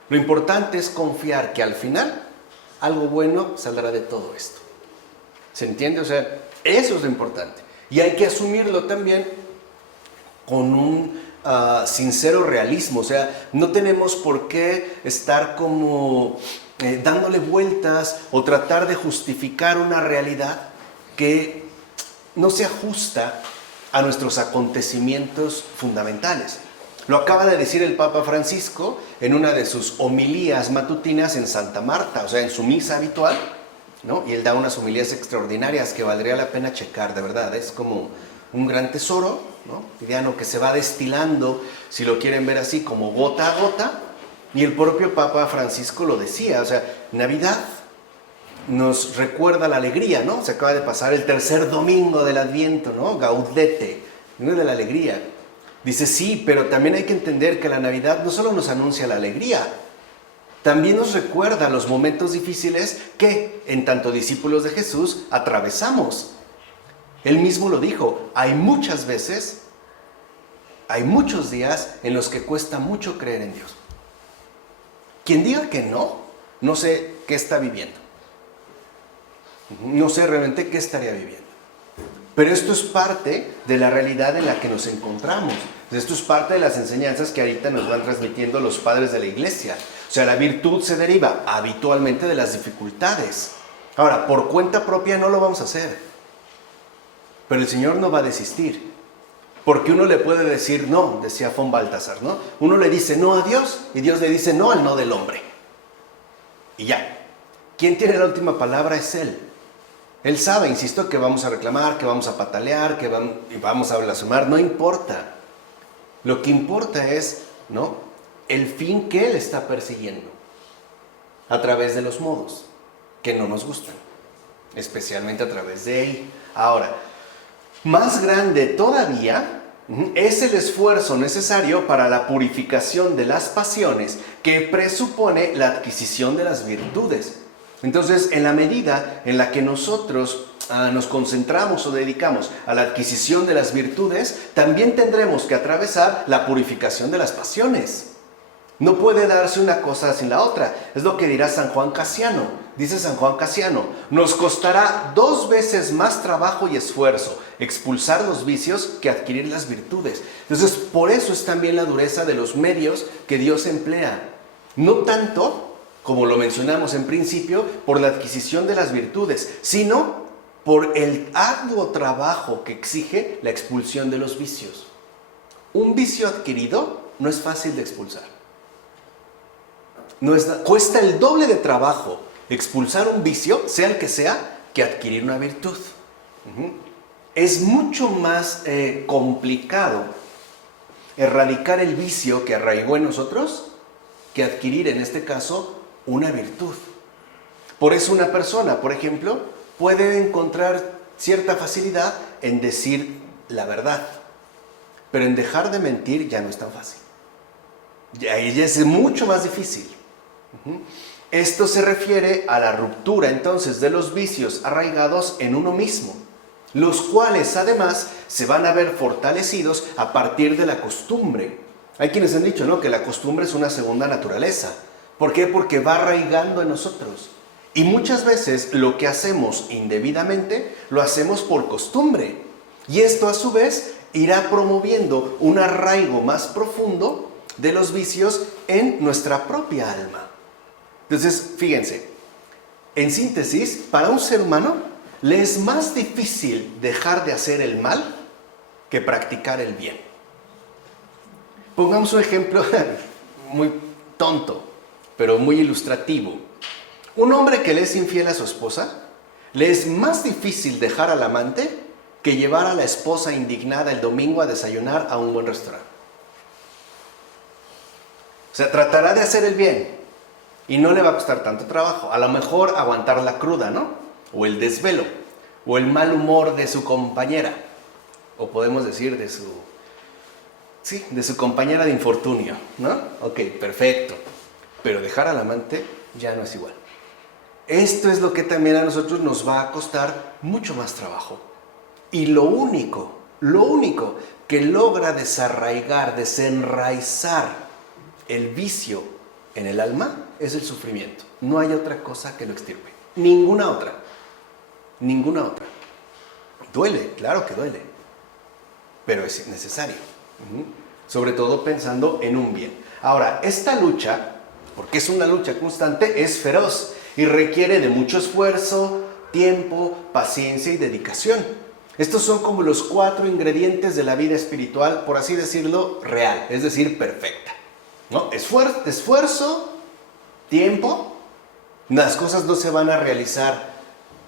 Lo importante es confiar que al final algo bueno saldrá de todo esto. ¿Se entiende? O sea, eso es lo importante. Y hay que asumirlo también con un sincero realismo. O sea, no tenemos por qué estar como dándole vueltas o tratar de justificar una realidad que no se ajusta a nuestros acontecimientos fundamentales. Lo acaba de decir el Papa Francisco en una de sus homilías matutinas en Santa Marta, o sea, en su misa habitual, ¿no? Y él da unas homilías extraordinarias que valdría la pena checar, de verdad. Es como un gran tesoro, ¿no? Dirían que se va destilando, si lo quieren ver así, como gota a gota. Y el propio Papa Francisco lo decía, o sea, Navidad nos recuerda la alegría, ¿no? Se acaba de pasar el tercer domingo del Adviento, ¿no? Gaudete, ¿no? De la alegría. Dice, sí, pero también hay que entender que la Navidad no solo nos anuncia la alegría, también nos recuerda los momentos difíciles que, en tanto discípulos de Jesús, atravesamos. Él mismo lo dijo, hay muchas veces, hay muchos días en los que cuesta mucho creer en Dios. Quien diga que no, no sé qué está viviendo. No sé realmente qué estaría viviendo. Pero esto es parte de la realidad en la que nos encontramos. Esto es parte de las enseñanzas que ahorita nos van transmitiendo los padres de la iglesia. O sea, la virtud se deriva habitualmente de las dificultades. Ahora, por cuenta propia no lo vamos a hacer. Pero el Señor no va a desistir. Porque uno le puede decir no, decía von Balthasar, ¿no? Uno le dice no a Dios y Dios le dice no al no del hombre. Y ya. ¿Quién tiene la última palabra? Es Él. Él sabe, insisto, que vamos a reclamar, que vamos a patalear, que vamos a blasfemar, no importa. Lo que importa es, ¿no?, el fin que Él está persiguiendo a través de los modos que no nos gustan, especialmente a través de Él. Ahora, más grande todavía es el esfuerzo necesario para la purificación de las pasiones que presupone la adquisición de las virtudes. Entonces, en la medida en la que nosotros nos concentramos o dedicamos a la adquisición de las virtudes, también tendremos que atravesar la purificación de las pasiones. No puede darse una cosa sin la otra. Es lo que dirá San Juan Casiano. Dice San Juan Casiano, nos costará 2 veces más trabajo y esfuerzo expulsar los vicios que adquirir las virtudes. Entonces, por eso es también la dureza de los medios que Dios emplea. No tanto, como lo mencionamos en principio, por la adquisición de las virtudes, sino por el arduo trabajo que exige la expulsión de los vicios. Un vicio adquirido no es fácil de expulsar. Cuesta el doble de trabajo expulsar un vicio, sea el que sea, que adquirir una virtud. Es mucho más complicado erradicar el vicio que arraigó en nosotros que adquirir, en este caso, una virtud. Por eso una persona, por ejemplo, puede encontrar cierta facilidad en decir la verdad, pero en dejar de mentir ya no es tan fácil. Ya es mucho más difícil. Esto se refiere a la ruptura entonces de los vicios arraigados en uno mismo, los cuales además se van a ver fortalecidos a partir de la costumbre. Hay quienes han dicho, ¿no?, que la costumbre es una segunda naturaleza. ¿Por qué? Porque va arraigando en nosotros. Y muchas veces lo que hacemos indebidamente lo hacemos por costumbre. Y esto a su vez irá promoviendo un arraigo más profundo de los vicios en nuestra propia alma. Entonces, fíjense, en síntesis, para un ser humano le es más difícil dejar de hacer el mal que practicar el bien. Pongamos un ejemplo muy tonto, pero muy ilustrativo. Un hombre que le es infiel a su esposa, le es más difícil dejar al amante que llevar a la esposa indignada el domingo a desayunar a un buen restaurante. O sea, tratará de hacer el bien y no le va a costar tanto trabajo. A lo mejor aguantar la cruda, ¿no? O el desvelo, o el mal humor de su compañera. o podemos decir de su compañera de infortunio, ¿no? Ok, perfecto. Pero dejar al amante ya no es igual. Esto es lo que también a nosotros nos va a costar mucho más trabajo. Y lo único que logra desarraigar, desenraizar el vicio en el alma es el sufrimiento. No hay otra cosa que lo extirpe. Ninguna otra. Ninguna otra. Duele, claro que duele. Pero es necesario. Sobre todo pensando en un bien. Ahora, esta lucha, porque es una lucha constante, es feroz y requiere de mucho esfuerzo, tiempo, paciencia y dedicación. Estos son como los 4 ingredientes de la vida espiritual, por así decirlo, real, es decir, perfecta, ¿no? Esfuerzo, tiempo. Las cosas no se van a realizar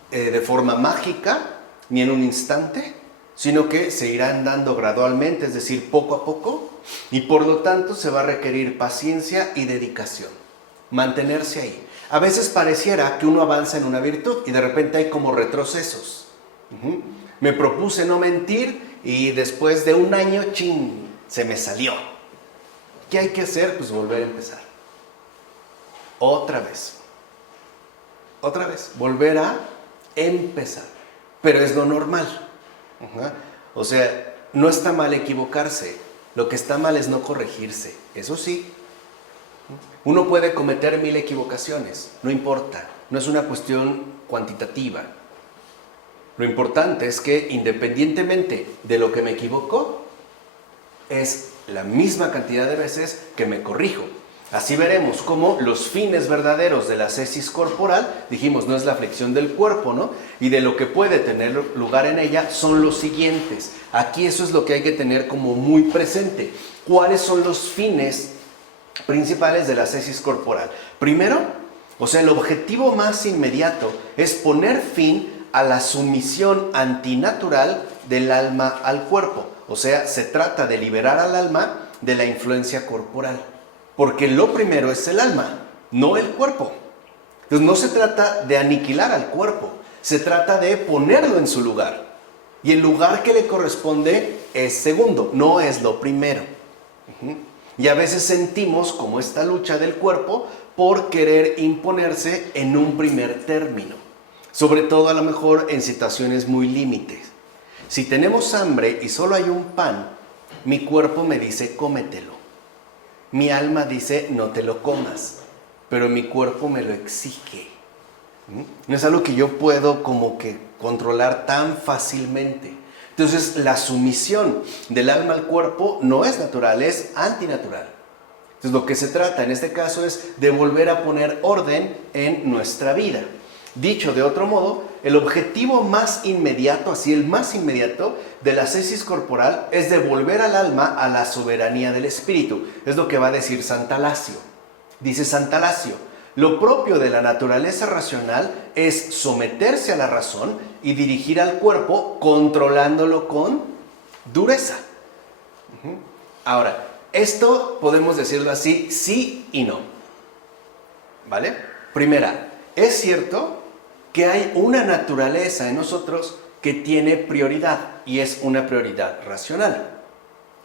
de forma mágica ni en un instante, sino que se irán dando gradualmente, es decir, poco a poco, y por lo tanto se va a requerir paciencia y dedicación, mantenerse ahí. A veces pareciera que uno avanza en una virtud y de repente hay como retrocesos. Me propuse no mentir y después de un año, se me salió. ¿Qué hay que hacer? Pues volver a empezar. Otra vez, volver a empezar. Pero es lo normal. O sea, no está mal equivocarse. Lo que está mal es no corregirse. Eso sí. Uno puede cometer 1000 equivocaciones, no importa, no es una cuestión cuantitativa. Lo importante es que independientemente de lo que me equivoco, es la misma cantidad de veces que me corrijo. Así veremos cómo los fines verdaderos de la ascesis corporal, dijimos, no es la flexión del cuerpo, ¿no? Y de lo que puede tener lugar en ella son los siguientes. Aquí eso es lo que hay que tener como muy presente. ¿Cuáles son los fines principales de la ascesis corporal? Primero, o sea, el objetivo más inmediato es poner fin a la sumisión antinatural del alma al cuerpo. O sea, se trata de liberar al alma de la influencia corporal. Porque lo primero es el alma, no el cuerpo. Entonces no se trata de aniquilar al cuerpo, se trata de ponerlo en su lugar. Y el lugar que le corresponde es segundo, no es lo primero. Y a veces sentimos como esta lucha del cuerpo por querer imponerse en un primer término. Sobre todo a lo mejor en situaciones muy límites. Si tenemos hambre y solo hay un pan, mi cuerpo me dice cómetelo. Mi alma dice no te lo comas, pero mi cuerpo me lo exige. No es algo que yo puedo como que controlar tan fácilmente. Entonces la sumisión del alma al cuerpo no es natural, es antinatural. Entonces lo que se trata en este caso es de volver a poner orden en nuestra vida. Dicho de otro modo, el objetivo más inmediato, así el más inmediato de la ascesis corporal es devolver al alma a la soberanía del espíritu. Es lo que va a decir Santalacio. Dice Santalacio, lo propio de la naturaleza racional es someterse a la razón y dirigir al cuerpo controlándolo con dureza. Ahora, esto podemos decirlo así, sí y no. ¿Vale? Primera, es cierto que hay una naturaleza en nosotros que tiene prioridad y es una prioridad racional,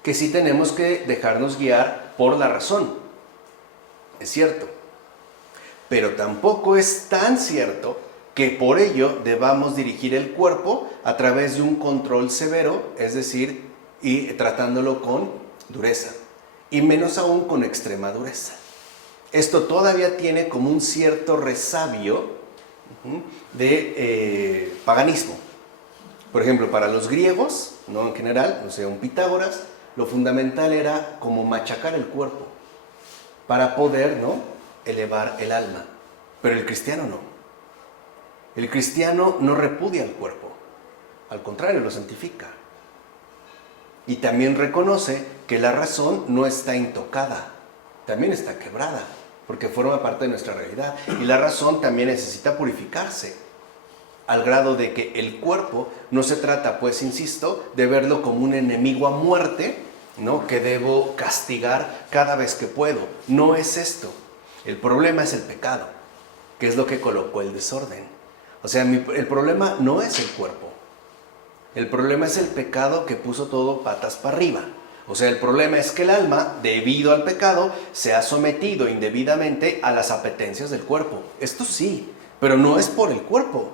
que sí tenemos que dejarnos guiar por la razón. Es cierto. Pero tampoco es tan cierto que por ello debamos dirigir el cuerpo a través de un control severo, es decir, y tratándolo con dureza, y menos aún con extrema dureza. Esto todavía tiene como un cierto resabio de paganismo. Por ejemplo, para los griegos, no en general, o sea, un Pitágoras, lo fundamental era como machacar el cuerpo para poder, ¿no?, elevar el alma. Pero el cristiano no. El cristiano no repudia al cuerpo, al contrario, lo santifica. Y también reconoce que la razón no está intocada, también está quebrada, porque forma parte de nuestra realidad. Y la razón también necesita purificarse, al grado de que el cuerpo no se trata, pues insisto, de verlo como un enemigo a muerte, ¿no?, que debo castigar cada vez que puedo. No es esto. El problema es el pecado, que es lo que colocó el desorden. O sea, el problema no es el cuerpo. El problema es el pecado que puso todo patas para arriba. O sea, el problema es que el alma, debido al pecado, se ha sometido indebidamente a las apetencias del cuerpo. Esto sí, pero no es por el cuerpo.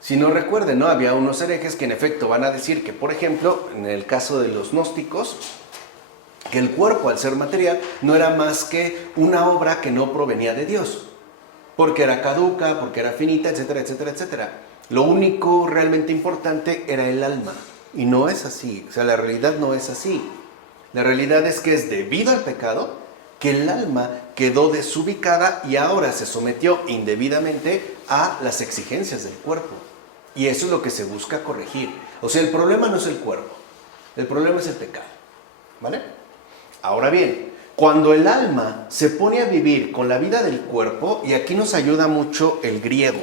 Si no recuerden, ¿no? Había unos herejes que en efecto van a decir que, por ejemplo, en el caso de los gnósticos, que el cuerpo, al ser material, no era más que una obra que no provenía de Dios, porque era caduca, porque era finita, etcétera, etcétera, etcétera. Lo único realmente importante era el alma, y no es así. O sea, la realidad no es así. La realidad es que es debido al pecado que el alma quedó desubicada y ahora se sometió indebidamente a las exigencias del cuerpo. Y eso es lo que se busca corregir. O sea, el problema no es el cuerpo, el problema es el pecado, ¿vale? Ahora bien, cuando el alma se pone a vivir con la vida del cuerpo, y aquí nos ayuda mucho el griego,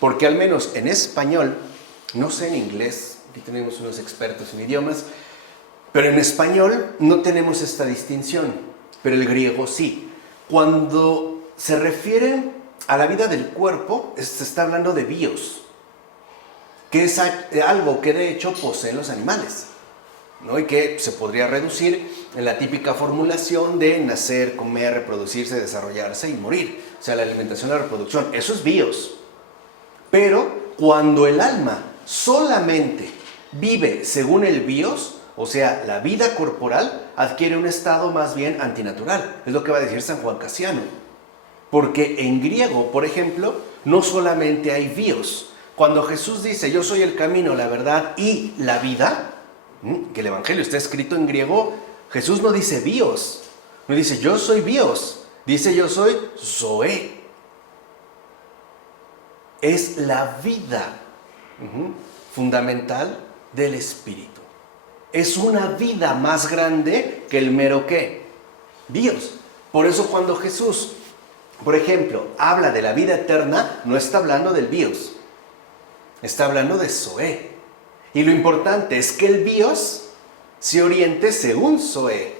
porque al menos en español, no sé en inglés, aquí tenemos unos expertos en idiomas, pero en español no tenemos esta distinción, pero el griego sí. Cuando se refiere a la vida del cuerpo, se está hablando de bios, que es algo que de hecho poseen los animales, ¿no? Y que se podría reducir en la típica formulación de nacer, comer, reproducirse, desarrollarse y morir. O sea, la alimentación y la reproducción, eso es bios. Pero cuando el alma solamente vive según el bios, o sea, la vida corporal, adquiere un estado más bien antinatural. Es lo que va a decir San Juan Casiano. Porque en griego, por ejemplo, no solamente hay bios. Cuando Jesús dice, yo soy el camino, la verdad y la vida, que el Evangelio está escrito en griego, Jesús no dice bios, no dice yo soy bios, dice yo soy zoe. Es la vida fundamental del espíritu. Es una vida más grande que el mero ¿qué? Bios. Por eso cuando Jesús, por ejemplo, habla de la vida eterna, no está hablando del bios, está hablando de zoe. Y lo importante es que el bios se oriente según zoe.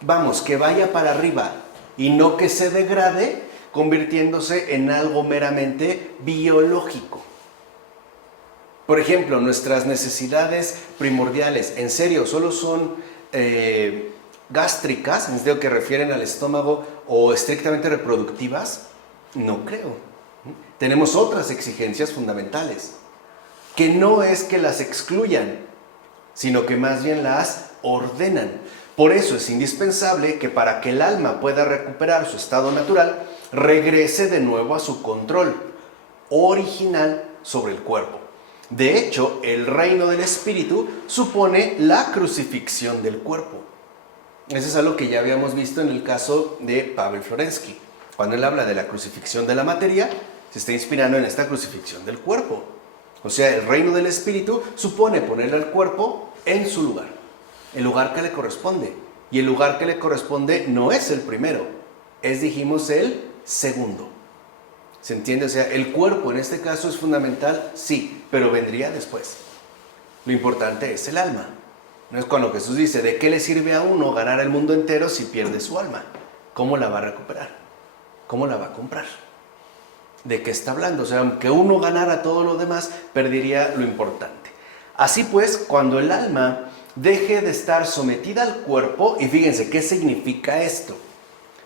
Vamos, que vaya para arriba y no que se degrade convirtiéndose en algo meramente biológico. Por ejemplo, nuestras necesidades primordiales, ¿en serio solo son gástricas, en sentido que refieren al estómago, o estrictamente reproductivas? No creo. Tenemos otras exigencias fundamentales, que no es que las excluyan, sino que más bien las ordenan. Por eso es indispensable que para que el alma pueda recuperar su estado natural, regrese de nuevo a su control original sobre el cuerpo. De hecho, el reino del espíritu supone la crucifixión del cuerpo. Eso es algo que ya habíamos visto en el caso de Pavel Florensky. Cuando él habla de la crucifixión de la materia, se está inspirando en esta crucifixión del cuerpo. O sea, el reino del espíritu supone poner al cuerpo en su lugar, el lugar que le corresponde. Y el lugar que le corresponde no es el primero, es, dijimos, el segundo. ¿Se entiende? O sea, el cuerpo en este caso es fundamental, sí, pero vendría después. Lo importante es el alma. No es cuando Jesús dice, ¿de qué le sirve a uno ganar el mundo entero si pierde su alma? ¿Cómo la va a recuperar? ¿Cómo la va a comprar? ¿De qué está hablando? O sea, aunque uno ganara todo lo demás, perdería lo importante. Así pues, cuando el alma deje de estar sometida al cuerpo, y fíjense, ¿qué significa esto?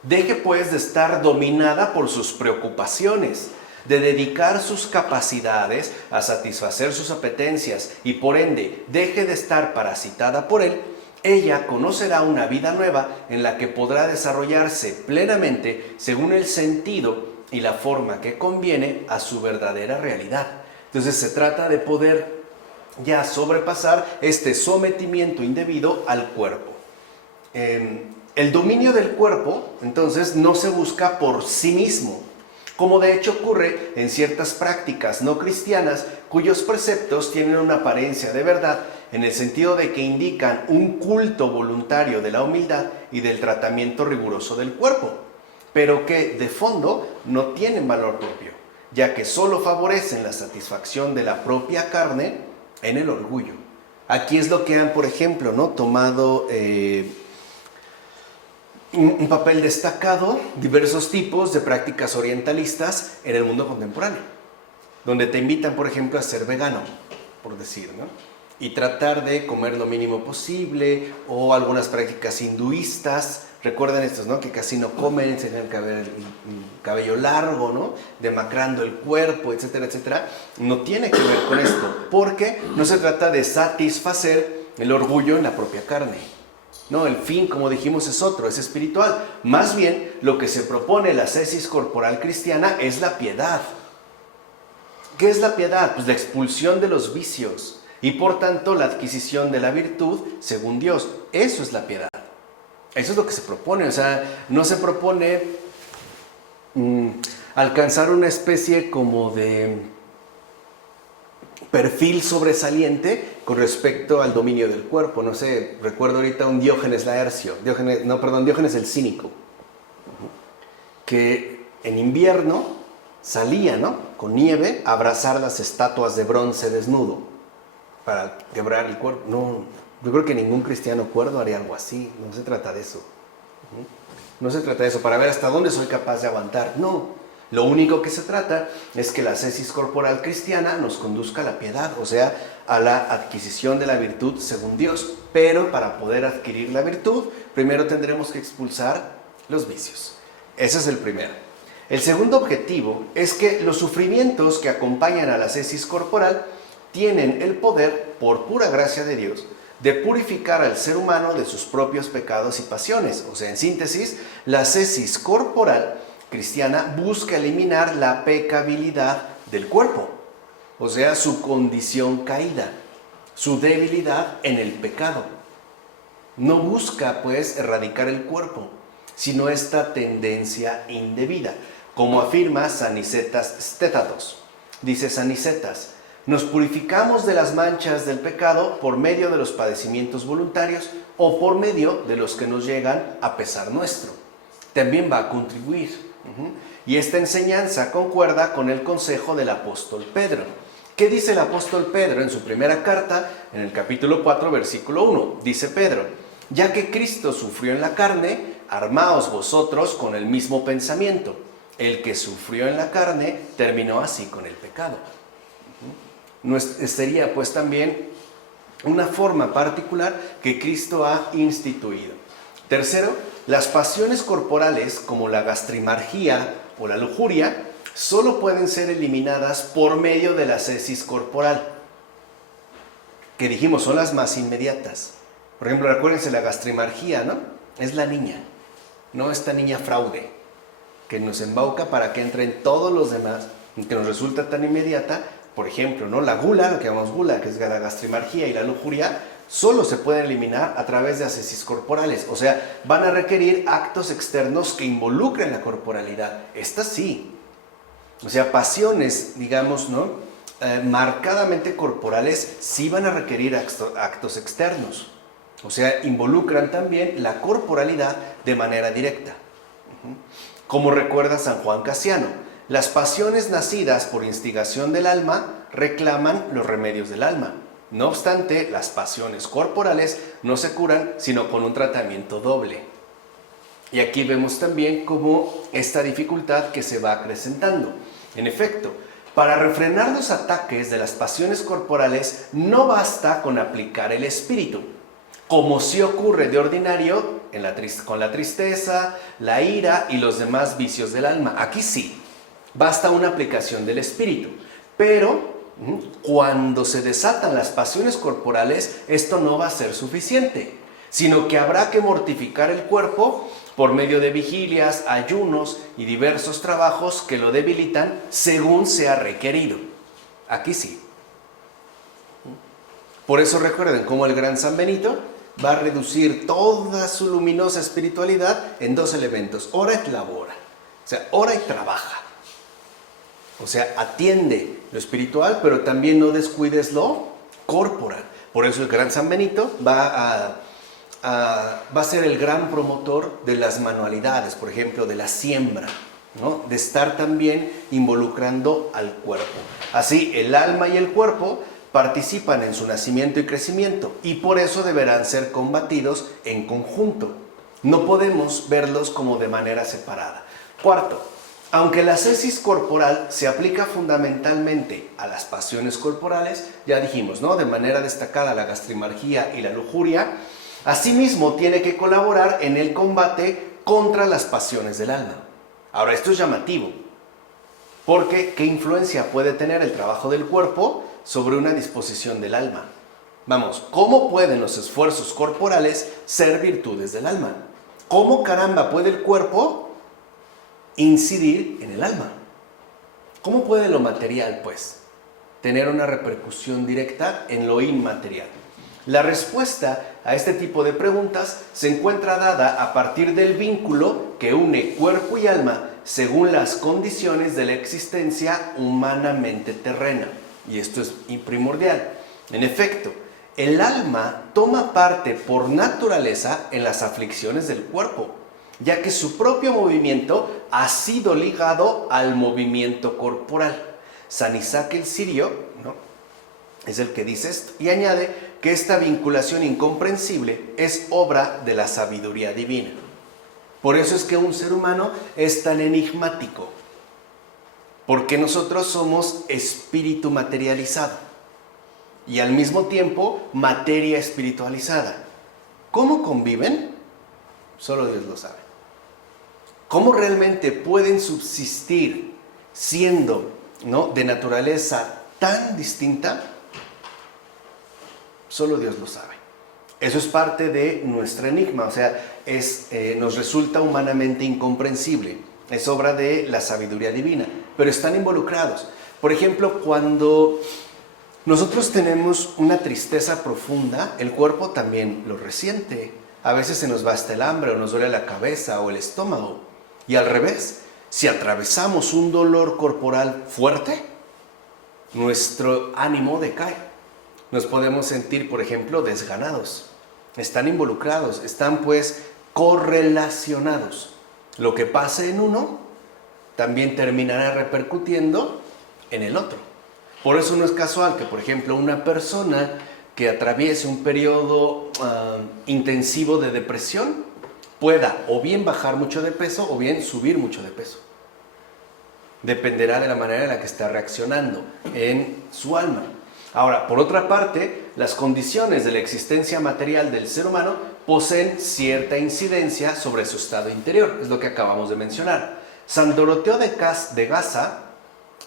Deje pues de estar dominada por sus preocupaciones, de dedicar sus capacidades a satisfacer sus apetencias y por ende deje de estar parasitada por él, ella conocerá una vida nueva en la que podrá desarrollarse plenamente según el sentido y la forma que conviene a su verdadera realidad. Entonces se trata de poder ya sobrepasar este sometimiento indebido al cuerpo. El dominio del cuerpo, entonces, no se busca por sí mismo, como de hecho ocurre en ciertas prácticas no cristianas cuyos preceptos tienen una apariencia de verdad en el sentido de que indican un culto voluntario de la humildad y del tratamiento riguroso del cuerpo, pero que de fondo no tienen valor propio, ya que solo favorecen la satisfacción de la propia carne en el orgullo. Aquí es lo que han, por ejemplo, ¿no?, tomado un papel destacado diversos tipos de prácticas orientalistas en el mundo contemporáneo, donde te invitan, por ejemplo, a ser vegano. por decir, ¿no? Y tratar de comer lo mínimo posible, o algunas prácticas hinduistas. Recuerden estos, ¿no? Que casi no comen, se tienen el cabello largo, ¿no? Demacrando el cuerpo, etcétera, etcétera. No tiene que ver con esto, porque no se trata de satisfacer el orgullo en la propia carne. No, el fin, como dijimos, es otro, es espiritual. Más bien, lo que se propone la ascesis corporal cristiana es la piedad. ¿Qué es la piedad? Pues la expulsión de los vicios y por tanto la adquisición de la virtud según Dios. Eso es la piedad. Eso es lo que se propone. O sea, no se propone alcanzar una especie como de perfil sobresaliente con respecto al dominio del cuerpo. No sé, recuerdo ahorita un Diógenes Laercio, Diógenes el Cínico, que en invierno salía, ¿no?, con nieve a abrazar las estatuas de bronce desnudo para quebrar el cuerpo. No, yo creo que ningún cristiano cuerdo haría algo así. No se trata de eso. No se trata de eso, para ver hasta dónde soy capaz de aguantar. No. Lo único que se trata es que la ascesis corporal cristiana nos conduzca a la piedad, o sea, a la adquisición de la virtud según Dios. Pero para poder adquirir la virtud, primero tendremos que expulsar los vicios. Ese es el primero. El segundo objetivo es que los sufrimientos que acompañan a la ascesis corporal tienen el poder, por pura gracia de Dios, de purificar al ser humano de sus propios pecados y pasiones. O sea, en síntesis, la ascesis corporal cristiana busca eliminar la pecabilidad del cuerpo, o sea, su condición caída, su debilidad en el pecado. No busca, pues, erradicar el cuerpo, sino esta tendencia indebida, como afirma Sanicetas Stétatos. Dice Sanicetas: nos purificamos de las manchas del pecado por medio de los padecimientos voluntarios o por medio de los que nos llegan a pesar nuestro. También va a contribuir. Y esta enseñanza concuerda con el consejo del apóstol Pedro. ¿Qué dice el apóstol Pedro en su primera carta, en el capítulo 4, versículo 1? Dice Pedro: ya que Cristo sufrió en la carne, armaos vosotros con el mismo pensamiento. El que sufrió en la carne terminó así con el pecado. Sería pues también una forma particular que Cristo ha instituido. Tercero, las pasiones corporales como la gastrimargía o la lujuria solo pueden ser eliminadas por medio de la ascesis corporal, que dijimos son las más inmediatas. Por ejemplo, recuérdense la gastrimargía, ¿no? Es la niña, no esta niña fraude, que nos embauca para que entren todos los demás, y que nos resulta tan inmediata. Por ejemplo, ¿no? La gula, lo que llamamos gula, que es la gastrimargía, y la lujuria, solo se pueden eliminar a través de ascesis corporales. O sea, van a requerir actos externos que involucren la corporalidad. Estas sí. O sea, pasiones, digamos, ¿no?, marcadamente corporales, sí van a requerir actos externos. O sea, involucran también la corporalidad de manera directa. Como recuerda San Juan Casiano, las pasiones nacidas por instigación del alma reclaman los remedios del alma. No obstante, las pasiones corporales no se curan sino con un tratamiento doble. Y aquí vemos también cómo esta dificultad que se va acrecentando. En efecto, para refrenar los ataques de las pasiones corporales no basta con aplicar el espíritu, como sí ocurre de ordinario con la tristeza, la ira y los demás vicios del alma. Aquí sí, basta una aplicación del espíritu, pero cuando se desatan las pasiones corporales, esto no va a ser suficiente, sino que habrá que mortificar el cuerpo por medio de vigilias, ayunos y diversos trabajos que lo debilitan según sea requerido. Aquí sí. Por eso recuerden cómo el gran San Benito va a reducir toda su luminosa espiritualidad en dos elementos: ora et labora. O sea, ora y trabaja. O sea, atiende lo espiritual, pero también no descuides lo corporal. Por eso el gran San Benito va a ser el gran promotor de las manualidades, por ejemplo, de la siembra, ¿no?, de estar también involucrando al cuerpo. Así, el alma y el cuerpo participan en su nacimiento y crecimiento, y por eso deberán ser combatidos en conjunto. No podemos verlos como de manera separada. Cuarto, Aunque la ascesis corporal se aplica fundamentalmente a las pasiones corporales, ya dijimos, ¿no? De manera destacada la gastrimargía y la lujuria, asimismo tiene que colaborar en el combate contra las pasiones del alma. Ahora, esto es llamativo, porque ¿qué influencia puede tener el trabajo del cuerpo sobre una disposición del alma? Vamos, ¿cómo pueden los esfuerzos corporales ser virtudes del alma? ¿Cómo caramba puede el cuerpo incidir en el alma? ¿Cómo puede lo material, pues, tener una repercusión directa en lo inmaterial? La respuesta a este tipo de preguntas se encuentra dada a partir del vínculo que une cuerpo y alma según las condiciones de la existencia humanamente terrena. Y esto es primordial. En efecto, el alma toma parte por naturaleza en las aflicciones del cuerpo, ya que su propio movimiento ha sido ligado al movimiento corporal. San Isaac el Sirio, ¿no?, es el que dice esto, y añade que esta vinculación incomprensible es obra de la sabiduría divina. Por eso es que un ser humano es tan enigmático, porque nosotros somos espíritu materializado y al mismo tiempo materia espiritualizada. ¿Cómo conviven? Solo Dios lo sabe. ¿Cómo realmente pueden subsistir siendo, ¿no?, de naturaleza tan distinta? Solo Dios lo sabe. Eso es parte de nuestro enigma, o sea, nos resulta humanamente incomprensible. Es obra de la sabiduría divina, pero están involucrados. Por ejemplo, cuando nosotros tenemos una tristeza profunda, el cuerpo también lo resiente. A veces se nos va hasta el hambre, o nos duele la cabeza o el estómago. Y al revés, si atravesamos un dolor corporal fuerte, nuestro ánimo decae. Nos podemos sentir, por ejemplo, desganados. Están involucrados, están pues correlacionados. Lo que pase en uno también terminará repercutiendo en el otro. Por eso no es casual que, por ejemplo, una persona que atraviese un periodo intensivo de depresión pueda o bien bajar mucho de peso o bien subir mucho de peso. Dependerá de la manera en la que está reaccionando en su alma. Ahora, por otra parte, las condiciones de la existencia material del ser humano poseen cierta incidencia sobre su estado interior, es lo que acabamos de mencionar. San Doroteo de Gaza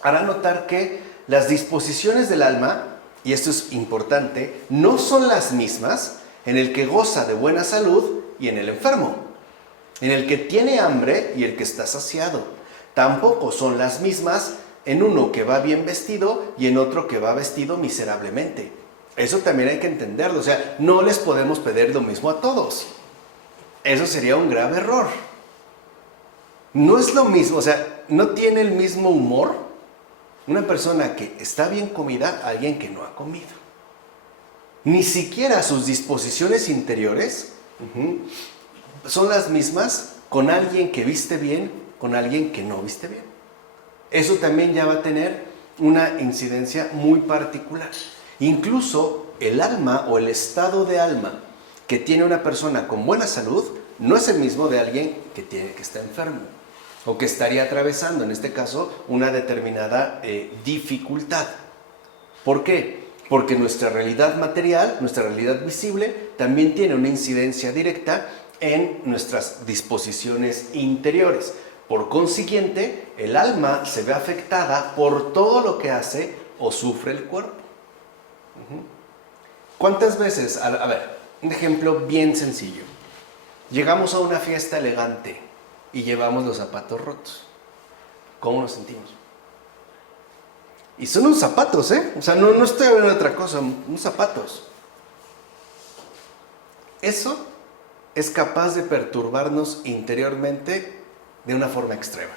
hará notar que las disposiciones del alma, y esto es importante, no son las mismas en el que goza de buena salud y en el enfermo, en el que tiene hambre y el que está saciado. Tampoco son las mismas en uno que va bien vestido y en otro que va vestido miserablemente. Eso también hay que entenderlo, o sea, no les podemos pedir lo mismo a todos. Eso sería un grave error. No es lo mismo, o sea, no tiene el mismo humor una persona que está bien comida a alguien que no ha comido. Ni siquiera sus disposiciones interiores son las mismas con alguien que viste bien, con alguien que no viste bien. Eso también ya va a tener una incidencia muy particular. Incluso el alma o el estado de alma que tiene una persona con buena salud no es el mismo de alguien que está enfermo o que estaría atravesando, en este caso, una determinada dificultad. ¿Por qué? Porque nuestra realidad material, nuestra realidad visible, también tiene una incidencia directa en nuestras disposiciones interiores. Por consiguiente, el alma se ve afectada por todo lo que hace o sufre el cuerpo. ¿Cuántas veces? A ver, un ejemplo bien sencillo. Llegamos a una fiesta elegante y llevamos los zapatos rotos. ¿Cómo nos sentimos? Y son unos zapatos, ¿eh? O sea, no estoy hablando de otra cosa, unos zapatos. Eso es capaz de perturbarnos interiormente de una forma extrema,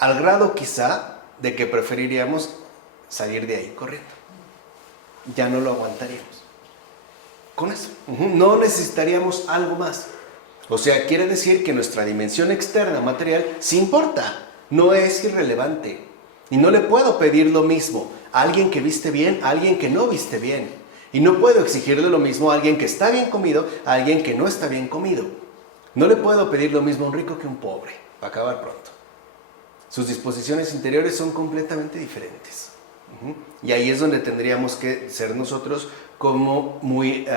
al grado quizá de que preferiríamos salir de ahí corriendo. Ya no lo aguantaríamos. Con eso, no necesitaríamos algo más. O sea, quiere decir que nuestra dimensión externa material sí importa, no es irrelevante. Y no le puedo pedir lo mismo a alguien que viste bien, a alguien que no viste bien. Y no puedo exigirle lo mismo a alguien que está bien comido, a alguien que no está bien comido. No le puedo pedir lo mismo a un rico que a un pobre, para acabar pronto. Sus disposiciones interiores son completamente diferentes. Y ahí es donde tendríamos que ser nosotros como muy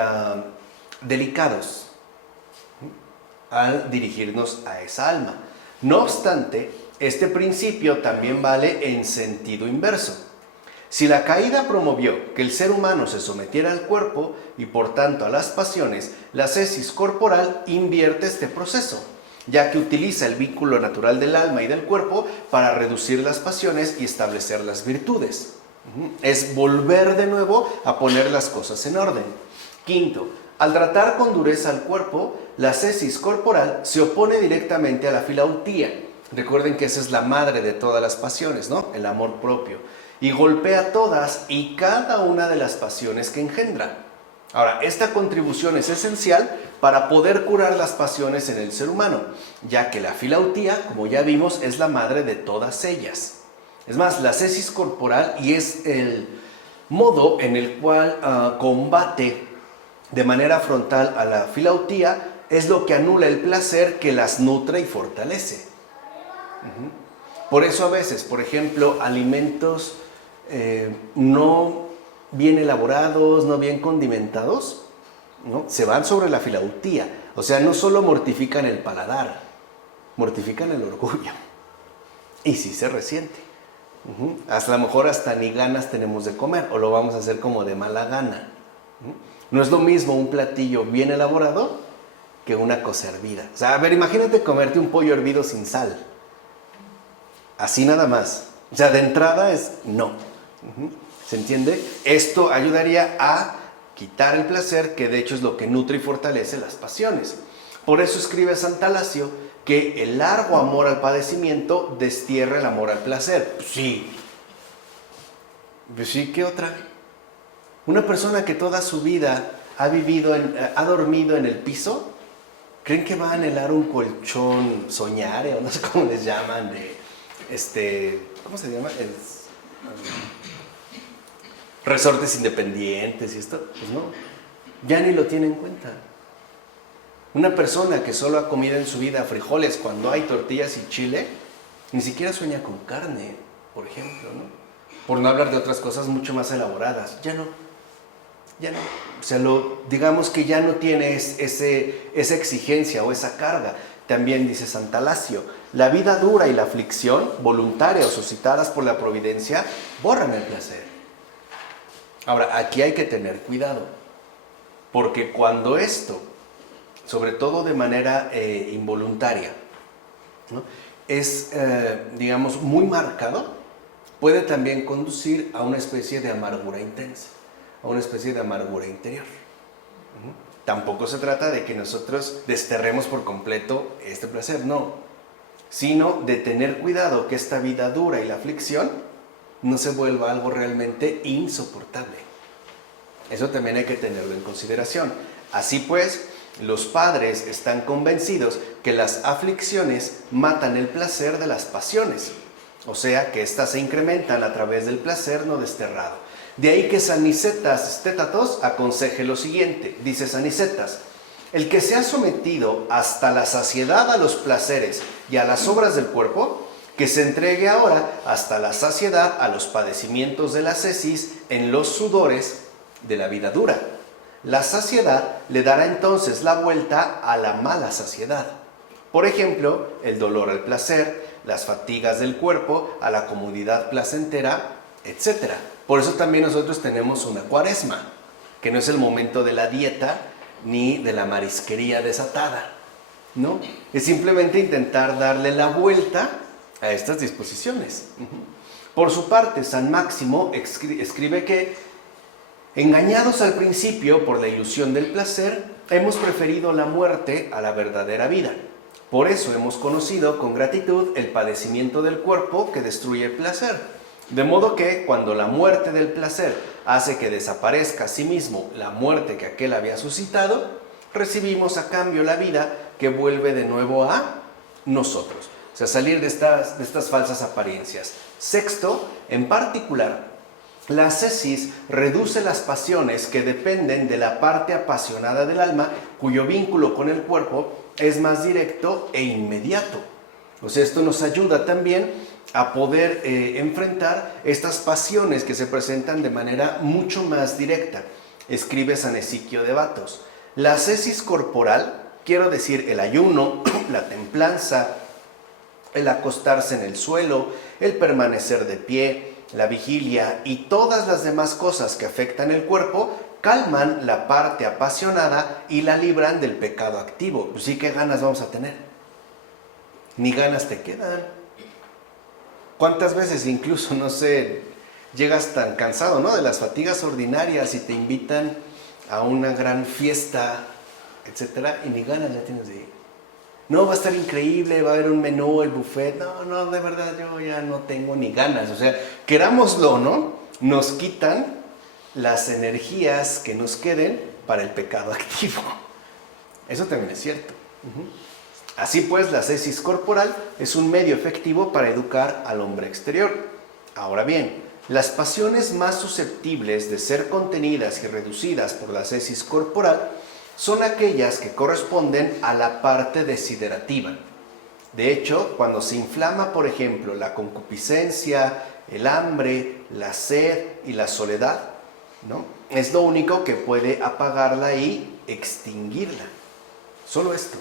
delicados al dirigirnos a esa alma. No obstante, este principio también vale en sentido inverso. Si la caída promovió que el ser humano se sometiera al cuerpo y por tanto a las pasiones, la ascesis corporal invierte este proceso, ya que utiliza el vínculo natural del alma y del cuerpo para reducir las pasiones y establecer las virtudes. Es volver de nuevo a poner las cosas en orden. Quinto, al tratar con dureza al cuerpo, la ascesis corporal se opone directamente a la filautía. Recuerden que esa es la madre de todas las pasiones, ¿no? El amor propio. Y golpea todas y cada una de las pasiones que engendra. Ahora, esta contribución es esencial para poder curar las pasiones en el ser humano, ya que la filautía, como ya vimos, es la madre de todas ellas. Es más, la ascesis corporal, y es el modo en el cual combate de manera frontal a la filautía, es lo que anula el placer que las nutre y fortalece. Por eso a veces, por ejemplo, alimentos no bien elaborados, no bien condimentados, ¿no? Se van sobre la filautía. O sea, no solo mortifican el paladar, mortifican el orgullo. Y sí se resiente. A lo mejor hasta ni ganas tenemos de comer, o lo vamos a hacer como de mala gana. No es lo mismo un platillo bien elaborado que una cosa hervida. O sea, a ver, imagínate comerte un pollo hervido sin sal. Así nada más. O sea, de entrada es no. ¿Se entiende? Esto ayudaría a quitar el placer, que de hecho es lo que nutre y fortalece las pasiones. Por eso escribe Santalasio que el largo amor al padecimiento destierra el amor al placer. Pues sí. Pues sí, ¿qué otra? Una persona que toda su vida ha dormido en el piso, ¿creen que va a anhelar un colchón soñare o no sé cómo les llaman ¿cómo se llama? Resortes independientes y esto, pues no, ya ni lo tiene en cuenta. Una persona que solo ha comido en su vida frijoles cuando hay tortillas y chile, ni siquiera sueña con carne, por ejemplo, ¿no? Por no hablar de otras cosas mucho más elaboradas, ya no. O sea, digamos que ya no tiene esa exigencia o esa carga. También dice Santalasio, la vida dura y la aflicción, voluntaria o suscitadas por la providencia, borran el placer. Ahora, aquí hay que tener cuidado, porque cuando esto, sobre todo de manera involuntaria, ¿no? Es, digamos, muy marcado, puede también conducir a una especie de amargura intensa, a una especie de amargura interior. Tampoco se trata de que nosotros desterremos por completo este placer, no, sino de tener cuidado que esta vida dura y la aflicción no se vuelva algo realmente insoportable. Eso también hay que tenerlo en consideración. Así pues, los padres están convencidos que las aflicciones matan el placer de las pasiones, o sea que éstas se incrementan a través del placer no desterrado. De ahí que San Nicetas Stétatos aconseje lo siguiente, dice San Nicetas: el que se ha sometido hasta la saciedad a los placeres y a las obras del cuerpo, que se entregue ahora hasta la saciedad a los padecimientos de la ascesis en los sudores de la vida dura. La saciedad le dará entonces la vuelta a la mala saciedad. Por ejemplo, el dolor al placer, las fatigas del cuerpo a la comodidad placentera, etc. Por eso también nosotros tenemos una cuaresma, que no es el momento de la dieta ni de la marisquería desatada, ¿no? Es simplemente intentar darle la vuelta a estas disposiciones. Por su parte, San Máximo escribe que, engañados al principio por la ilusión del placer, hemos preferido la muerte a la verdadera vida. Por eso hemos conocido con gratitud el padecimiento del cuerpo que destruye el placer. De modo que cuando la muerte del placer hace que desaparezca a sí mismo la muerte que aquel había suscitado, recibimos a cambio la vida que vuelve de nuevo a nosotros. O sea, salir de estas falsas apariencias. Sexto, en particular, la ascesis reduce las pasiones que dependen de la parte apasionada del alma, cuyo vínculo con el cuerpo es más directo e inmediato. O sea, esto nos ayuda también a poder enfrentar estas pasiones que se presentan de manera mucho más directa. Escribe San Ezequiel de Batos. La ascesis corporal, quiero decir el ayuno, la templanza, el acostarse en el suelo, el permanecer de pie, la vigilia y todas las demás cosas que afectan el cuerpo, calman la parte apasionada y la libran del pecado activo. Pues sí, ¿qué ganas vamos a tener? Ni ganas te quedan. ¿Cuántas veces incluso, no sé, llegas tan cansado, ¿no?, de las fatigas ordinarias y te invitan a una gran fiesta, etcétera, y ni ganas ya tienes de ir? No, va a estar increíble, va a haber un menú, el buffet. No, de verdad yo ya no tengo ni ganas. O sea, querámoslo, ¿no?, nos quitan las energías que nos queden para el pecado activo. Eso también es cierto. Así pues, la ascesis corporal es un medio efectivo para educar al hombre exterior. Ahora bien, las pasiones más susceptibles de ser contenidas y reducidas por la ascesis corporal son aquellas que corresponden a la parte desiderativa. De hecho, cuando se inflama, por ejemplo, la concupiscencia, el hambre, la sed y la soledad, ¿no?, es lo único que puede apagarla y extinguirla. Solo esto.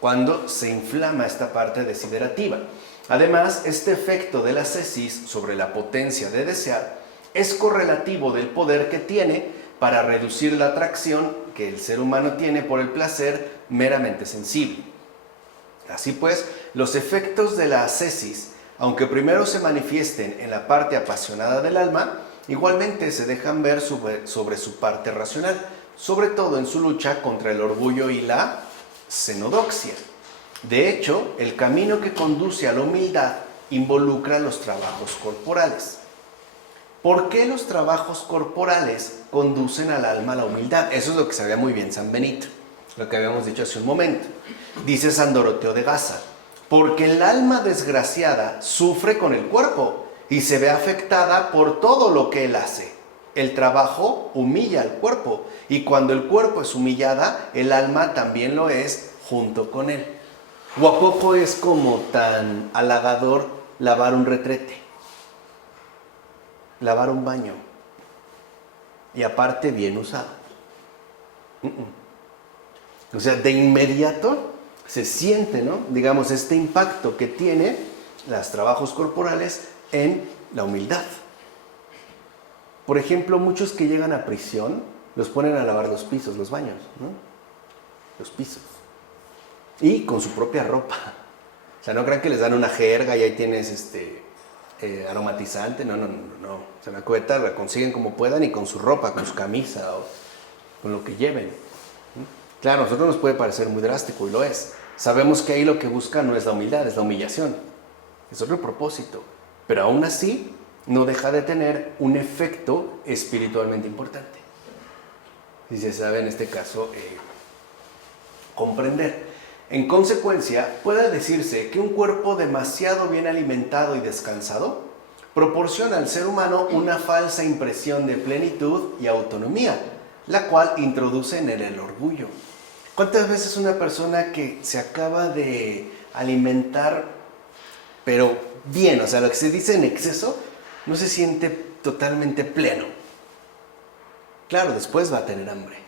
Cuando se inflama esta parte desiderativa. Además, este efecto de la ascesis sobre la potencia de desear es correlativo del poder que tiene para reducir la atracción que el ser humano tiene por el placer meramente sensible. Así pues, los efectos de la ascesis, aunque primero se manifiesten en la parte apasionada del alma, igualmente se dejan ver sobre su parte racional, sobre todo en su lucha contra el orgullo y la xenodoxia. De hecho, el camino que conduce a la humildad involucra los trabajos corporales. ¿Por qué los trabajos corporales conducen al alma a la humildad? Eso es lo que sabía muy bien San Benito, lo que habíamos dicho hace un momento. Dice San Doroteo de Gaza, porque el alma desgraciada sufre con el cuerpo y se ve afectada por todo lo que él hace. El trabajo humilla al cuerpo y cuando el cuerpo es humillada, el alma también lo es junto con él. ¿O a poco es como tan halagador lavar un retrete? Lavar un baño. Y aparte bien usado. O sea, de inmediato se siente, ¿no?, digamos, este impacto que tiene los trabajos corporales en la humildad. Por ejemplo, muchos que llegan a prisión los ponen a lavar los pisos, los baños, ¿no? Los pisos. Y con su propia ropa. O sea, no crean que les dan una jerga y ahí tienes aromatizante. No. O sea, la cubeta la consiguen como puedan y con su ropa, con su camisa o con lo que lleven. Claro, a nosotros nos puede parecer muy drástico y lo es. Sabemos que ahí lo que busca no es la humildad, es la humillación. Es otro propósito. Pero aún así, no deja de tener un efecto espiritualmente importante. Si se sabe en este caso comprender. En consecuencia, puede decirse que un cuerpo demasiado bien alimentado y descansado proporciona al ser humano una falsa impresión de plenitud y autonomía, la cual introduce en él el orgullo. ¿Cuántas veces una persona que se acaba de alimentar, pero bien, o sea, lo que se dice en exceso, no se siente totalmente pleno? Claro, después va a tener hambre.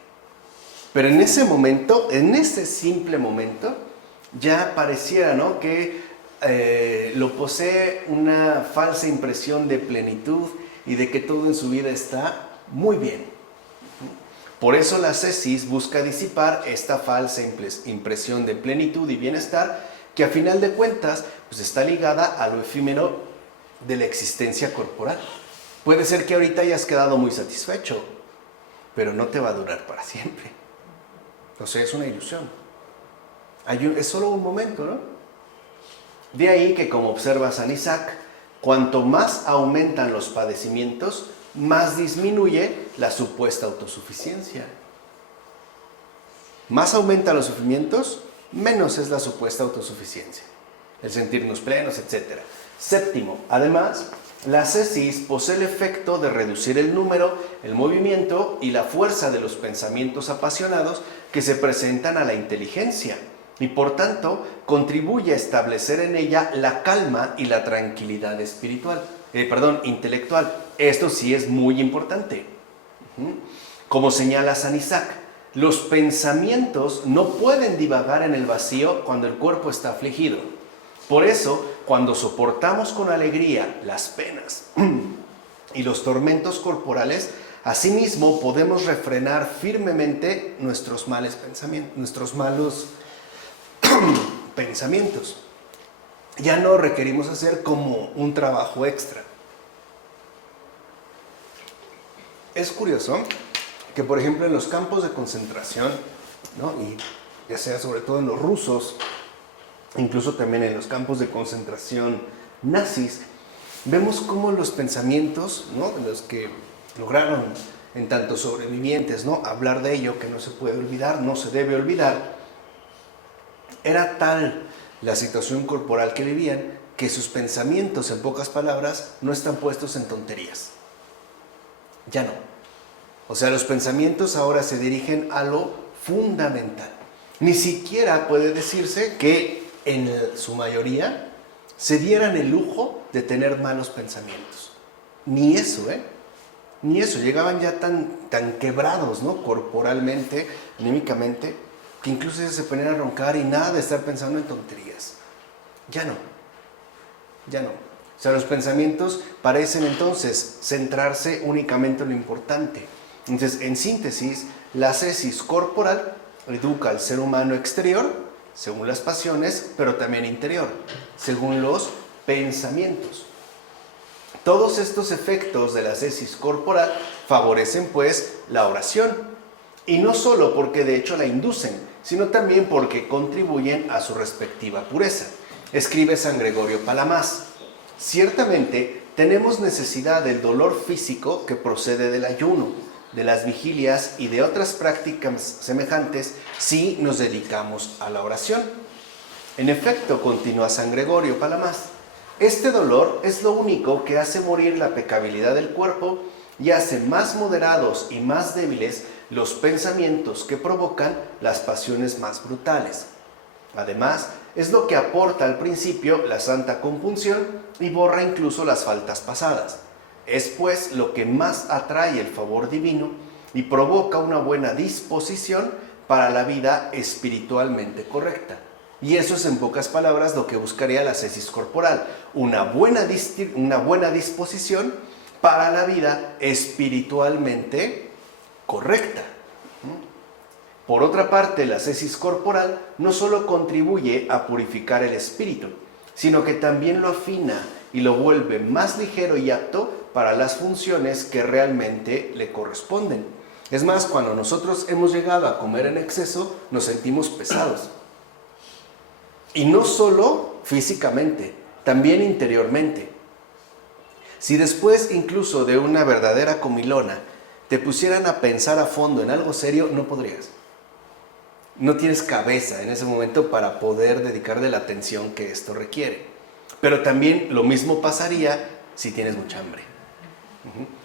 Pero en ese momento, en ese simple momento, ya pareciera, ¿no?, que lo posee una falsa impresión de plenitud y de que todo en su vida está muy bien. Por eso la ascesis busca disipar esta falsa impresión de plenitud y bienestar que a final de cuentas pues está ligada a lo efímero de la existencia corporal. Puede ser que ahorita hayas quedado muy satisfecho, pero no te va a durar para siempre. O sea, es una ilusión. Es solo un momento, ¿no? De ahí que, como observa San Isaac, cuanto más aumentan los padecimientos, más disminuye la supuesta autosuficiencia. Más aumentan los sufrimientos, menos es la supuesta autosuficiencia. El sentirnos plenos, etc. Séptimo, además, la ascesis posee el efecto de reducir el número, el movimiento y la fuerza de los pensamientos apasionados que se presentan a la inteligencia. y por tanto contribuye a establecer en ella la calma y la tranquilidad intelectual. Esto sí es muy importante. Como señala San Isaac, los pensamientos no pueden divagar en el vacío cuando el cuerpo está afligido. Por eso, cuando soportamos con alegría las penas y los tormentos corporales, asimismo podemos refrenar firmemente nuestros malos pensamientos. Ya no requerimos hacer como un trabajo extra. Es curioso que, por ejemplo, en los campos de concentración, ¿no? Y ya sea sobre todo en los rusos, incluso también en los campos de concentración nazis, vemos cómo los pensamientos, ¿no?, de los que lograron en tanto sobrevivientes, ¿no?, hablar de ello, que no se puede olvidar, no se debe olvidar, era tal la situación corporal que vivían que sus pensamientos, en pocas palabras, no están puestos en tonterías. Ya no. O sea, los pensamientos ahora se dirigen a lo fundamental. Ni siquiera puede decirse que en su mayoría se dieran el lujo de tener malos pensamientos. Ni eso, Ni eso. Llegaban ya tan quebrados, ¿no?, corporalmente, anímicamente, que incluso se ponían a roncar y nada de estar pensando en tonterías. Ya no. O sea, los pensamientos parecen entonces centrarse únicamente en lo importante. Entonces, en síntesis, la ascesis corporal educa al ser humano exterior, según las pasiones, pero también interior, según los pensamientos. Todos estos efectos de la ascesis corporal favorecen, pues, la oración. Y no solo porque de hecho la inducen, sino también porque contribuyen a su respectiva pureza. Escribe San Gregorio Palamas: ciertamente tenemos necesidad del dolor físico que procede del ayuno, de las vigilias y de otras prácticas semejantes si nos dedicamos a la oración. En efecto, continúa San Gregorio Palamas, este dolor es lo único que hace morir la pecabilidad del cuerpo y hace más moderados y más débiles los pensamientos que provocan las pasiones más brutales. Además, es lo que aporta al principio la santa compunción y borra incluso las faltas pasadas. Es pues lo que más atrae el favor divino y provoca una buena disposición para la vida espiritualmente correcta. Y eso es, en pocas palabras, lo que buscaría la ascesis corporal, una buena disposición para la vida espiritualmente correcta. Por otra parte, la ascesis corporal no solo contribuye a purificar el espíritu, sino que también lo afina y lo vuelve más ligero y apto para las funciones que realmente le corresponden. Es más, cuando nosotros hemos llegado a comer en exceso, nos sentimos pesados. Y no solo físicamente, también interiormente. Si después incluso de una verdadera comilona te pusieran a pensar a fondo en algo serio, no podrías. No tienes cabeza en ese momento para poder dedicarle la atención que esto requiere. Pero también lo mismo pasaría si tienes mucha hambre.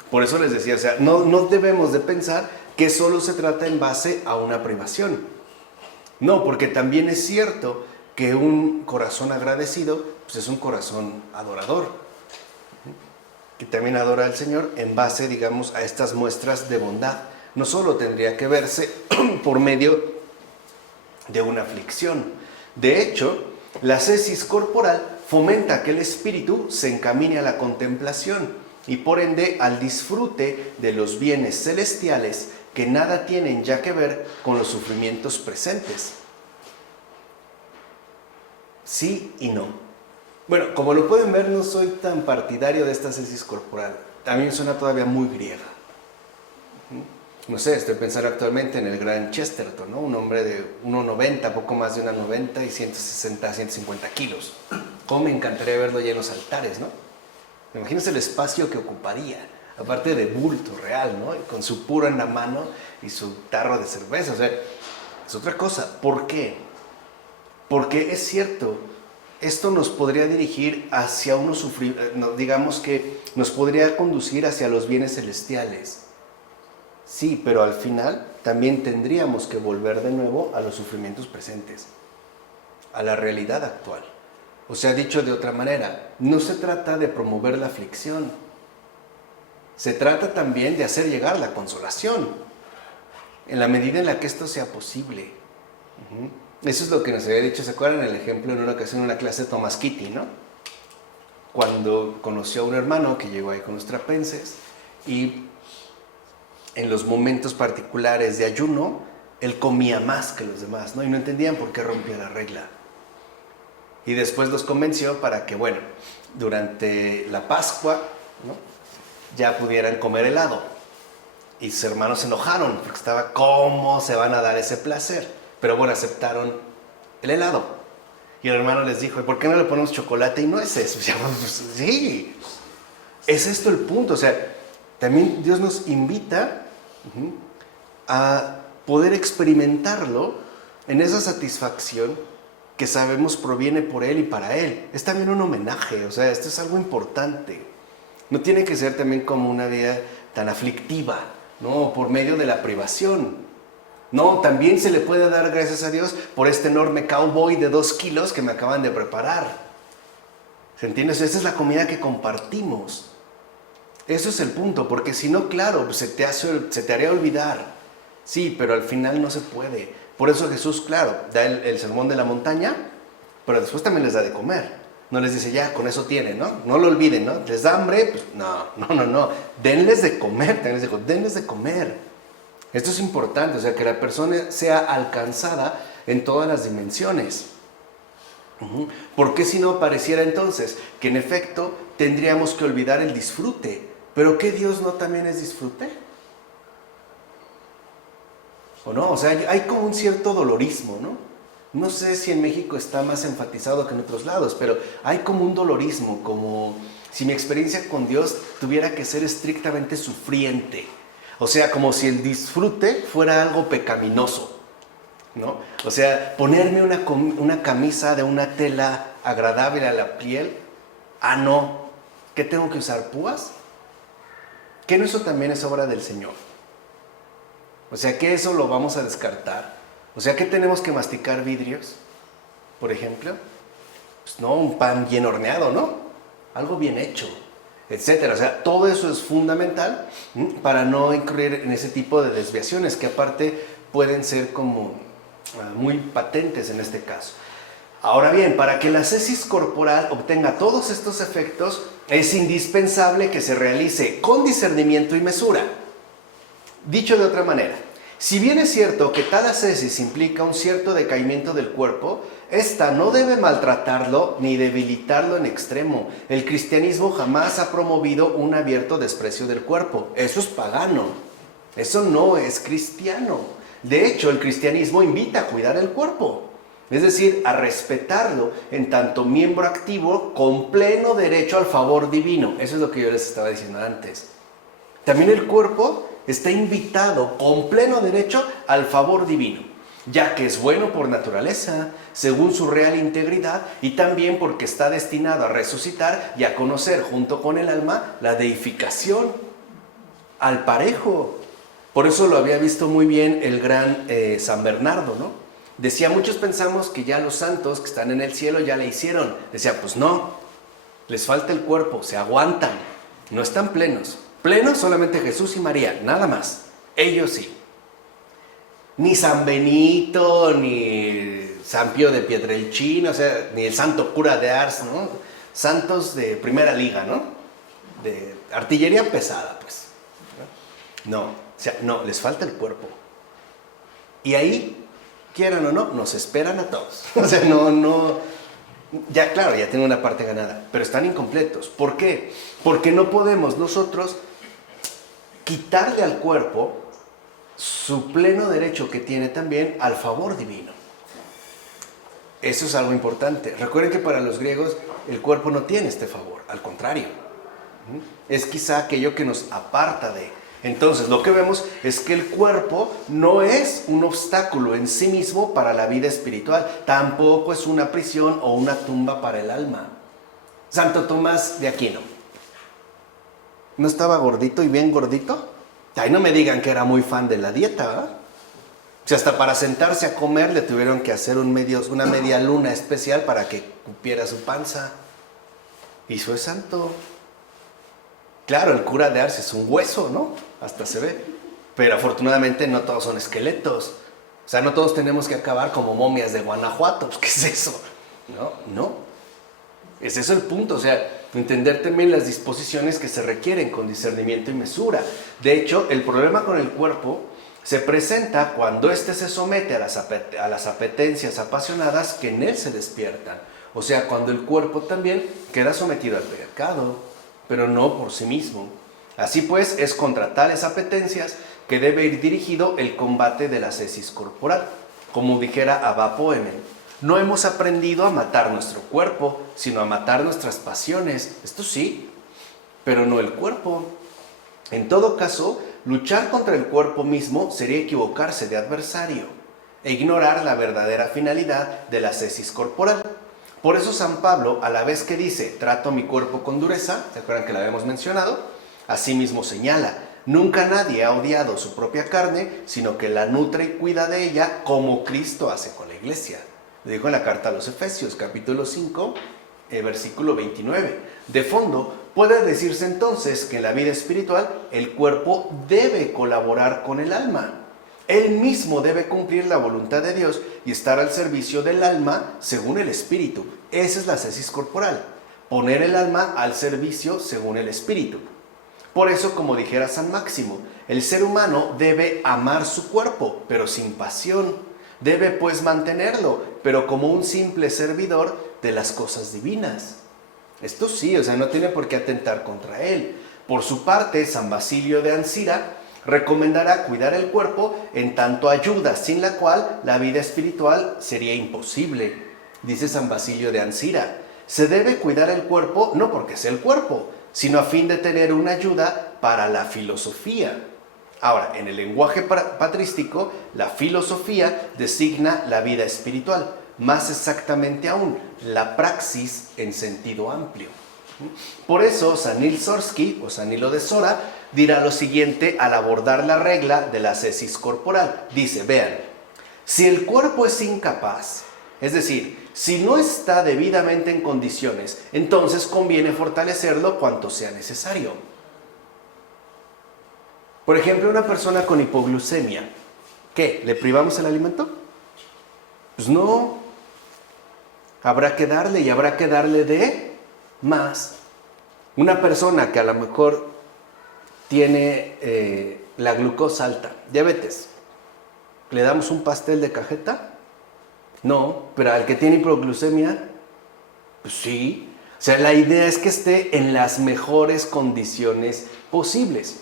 Por eso les decía, o sea, no debemos de pensar que solo se trata en base a una privación. No, porque también es cierto que un corazón agradecido pues es un corazón adorador, que también adora al Señor en base, digamos, a estas muestras de bondad. No solo tendría que verse por medio de una aflicción. De hecho, la ascesis corporal fomenta que el espíritu se encamine a la contemplación y por ende al disfrute de los bienes celestiales que nada tienen ya que ver con los sufrimientos presentes. Sí y no. Bueno, como lo pueden ver, no soy tan partidario de esta ascesis corporal. A mí me suena todavía muy griega. No sé, estoy pensando actualmente en el gran Chesterton, ¿no? Un hombre de 1,90, poco más de 1,90 y 160, 150 kilos. ¿Cómo me encantaría verlo ya en los altares, ¿no? Imagínense el espacio que ocuparía, aparte de bulto real, ¿no? Y con su puro en la mano y su tarro de cerveza. O sea, es otra cosa. ¿Por qué? Porque es cierto, esto nos podría dirigir hacia digamos que nos podría conducir hacia los bienes celestiales. Sí, pero al final también tendríamos que volver de nuevo a los sufrimientos presentes. a la realidad actual. O sea, dicho de otra manera, no se trata de promover la aflicción, se trata también de hacer llegar la consolación, en la medida en la que esto sea posible. Eso es lo que nos había dicho, ¿se acuerdan el ejemplo en una ocasión en una clase de Thomas Kitty, ¿no? Cuando conoció a un hermano que llegó ahí con los trapenses y en los momentos particulares de ayuno, él comía más que los demás, ¿no? Y no entendían por qué rompía la regla. Y después los convenció para que, bueno, durante la Pascua, ¿no?, ya pudieran comer helado. Y sus hermanos se enojaron porque estaba, ¿cómo se van a dar ese placer? Pero bueno, aceptaron el helado. Y el hermano les dijo, ¿por qué no le ponemos chocolate y nueces? O sea, pues, sí, es esto el punto. O sea, también Dios nos invita a poder experimentarlo en esa satisfacción que sabemos proviene por Él y para Él. Es también un homenaje, o sea, esto es algo importante. No tiene que ser también como una vida tan aflictiva, ¿no? Por medio de la privación. No, también se le puede dar gracias a Dios por este enorme cowboy de 2 kilos que me acaban de preparar. ¿Se entiende? Esa es la comida que compartimos. Eso es el punto, porque si no, claro, pues se te haría olvidar. Sí, pero al final no se puede. Por eso Jesús, claro, da el sermón de la montaña, pero después también les da de comer. No les dice, ya, con eso tienen, ¿no? No lo olviden, ¿no? ¿Les da hambre? Pues no. Denles de comer, también les dijo, denles de comer. Esto es importante, o sea, que la persona sea alcanzada en todas las dimensiones. ¿Por qué si no pareciera entonces que en efecto tendríamos que olvidar el disfrute? ¿Pero qué Dios no también es disfrute? ¿O no? O sea, hay como un cierto dolorismo, ¿no? No sé si en México está más enfatizado que en otros lados, pero hay como un dolorismo, como si mi experiencia con Dios tuviera que ser estrictamente sufriente. O sea, como si el disfrute fuera algo pecaminoso, ¿no? O sea, ponerme una camisa de una tela agradable a la piel, no, ¿qué tengo que usar? ¿Púas? ¿Qué no eso también es obra del Señor? O sea, ¿qué eso lo vamos a descartar? O sea, ¿qué tenemos que masticar vidrios, por ejemplo? Pues no, un pan bien horneado, ¿no? Algo bien hecho, etcétera. O sea, todo eso es fundamental para no incurrir en ese tipo de desviaciones que aparte pueden ser como muy patentes en este caso. Ahora bien, para que la ascesis corporal obtenga todos estos efectos, es indispensable que se realice con discernimiento y mesura. Dicho de otra manera, si bien es cierto que tal ascesis implica un cierto decaimiento del cuerpo, esta no debe maltratarlo ni debilitarlo en extremo. El cristianismo jamás ha promovido un abierto desprecio del cuerpo. Eso es pagano. Eso no es cristiano. De hecho, el cristianismo invita a cuidar el cuerpo. Es decir, a respetarlo en tanto miembro activo con pleno derecho al favor divino. Eso es lo que yo les estaba diciendo antes. También el cuerpo está invitado con pleno derecho al favor divino, ya que es bueno por naturaleza, según su real integridad, y también porque está destinado a resucitar y a conocer junto con el alma la deificación al parejo. Por eso lo había visto muy bien el gran San Bernardo, ¿no? Decía, muchos pensamos que ya los santos que están en el cielo ya le hicieron. Decía, pues no, les falta el cuerpo, se aguantan, no están plenos. Plenos solamente Jesús y María, nada más. Ellos sí. Ni San Benito, ni San Pío de Pietrelcina, o sea, ni el santo cura de Ars, ¿no? Santos de primera liga, ¿no? De artillería pesada, pues. No, o sea, no, les falta el cuerpo. Y ahí, quieran o no, nos esperan a todos. O sea, ya claro, ya tienen una parte ganada, pero están incompletos. ¿Por qué? Porque no podemos nosotros quitarle al cuerpo su pleno derecho que tiene también al favor divino. Eso es algo importante. Recuerden que para los griegos el cuerpo no tiene este favor, al contrario. Es quizá aquello que nos aparta de. Entonces, lo que vemos es que el cuerpo no es un obstáculo en sí mismo para la vida espiritual, tampoco es una prisión o una tumba para el alma. Santo Tomás de Aquino, ¿no estaba gordito y bien gordito? Ay, no me digan que era muy fan de la dieta, ¿verdad? sea, hasta para sentarse a comer le tuvieron que hacer una media luna especial para que cupiera su panza. Y eso es santo. Claro, el cura de Ars es un hueso, ¿no? Hasta se ve. Pero afortunadamente no todos son esqueletos. O sea, no todos tenemos que acabar como momias de Guanajuato. Pues, ¿qué es eso? No. Es eso el punto. O sea, entender también las disposiciones que se requieren con discernimiento y mesura. De hecho, el problema con el cuerpo se presenta cuando éste se somete a las apetencias apasionadas que en él se despiertan. O sea, cuando el cuerpo también queda sometido al pecado, pero no por sí mismo. Así pues, es contra tales apetencias que debe ir dirigido el combate de la ascesis corporal. Como dijera Abba Poemen, no hemos aprendido a matar nuestro cuerpo, sino a matar nuestras pasiones. Esto sí, pero no el cuerpo. En todo caso, luchar contra el cuerpo mismo sería equivocarse de adversario e ignorar la verdadera finalidad de la ascesis corporal. Por eso San Pablo, a la vez que dice, trato mi cuerpo con dureza, ¿se acuerdan que la habíamos mencionado? Asimismo señala, nunca nadie ha odiado su propia carne, sino que la nutre y cuida de ella como Cristo hace con la iglesia. Lo dijo en la carta a los Efesios, capítulo 5, versículo 29. De fondo, puede decirse entonces que en la vida espiritual el cuerpo debe colaborar con el alma. Él mismo debe cumplir la voluntad de Dios y estar al servicio del alma según el espíritu. Esa es la ascesis corporal, poner el alma al servicio según el espíritu. Por eso, como dijera San Máximo, el ser humano debe amar su cuerpo, pero sin pasión. Debe pues mantenerlo, pero como un simple servidor de las cosas divinas. Esto sí, o sea, no tiene por qué atentar contra él. Por su parte, San Basilio de Ancira recomendará cuidar el cuerpo en tanto ayuda, sin la cual la vida espiritual sería imposible. Dice San Basilio de Ancira, se debe cuidar el cuerpo no porque sea el cuerpo, sino a fin de tener una ayuda para la filosofía. Ahora, en el lenguaje patrístico, la filosofía designa la vida espiritual, más exactamente aún, la praxis en sentido amplio. Por eso, San Nil Sorsky, o San Nilo de Sora, dirá lo siguiente al abordar la regla de la ascesis corporal. Dice, vean, si el cuerpo es incapaz, es decir, si no está debidamente en condiciones, entonces conviene fortalecerlo cuanto sea necesario. Por ejemplo, una persona con hipoglucemia, ¿qué? ¿Le privamos el alimento? Pues no. Habrá que darle y habrá que darle de más. Una persona que a lo mejor tiene la glucosa alta, diabetes, ¿le damos un pastel de cajeta? No, pero al que tiene hipoglucemia, pues sí. O sea, la idea es que esté en las mejores condiciones posibles.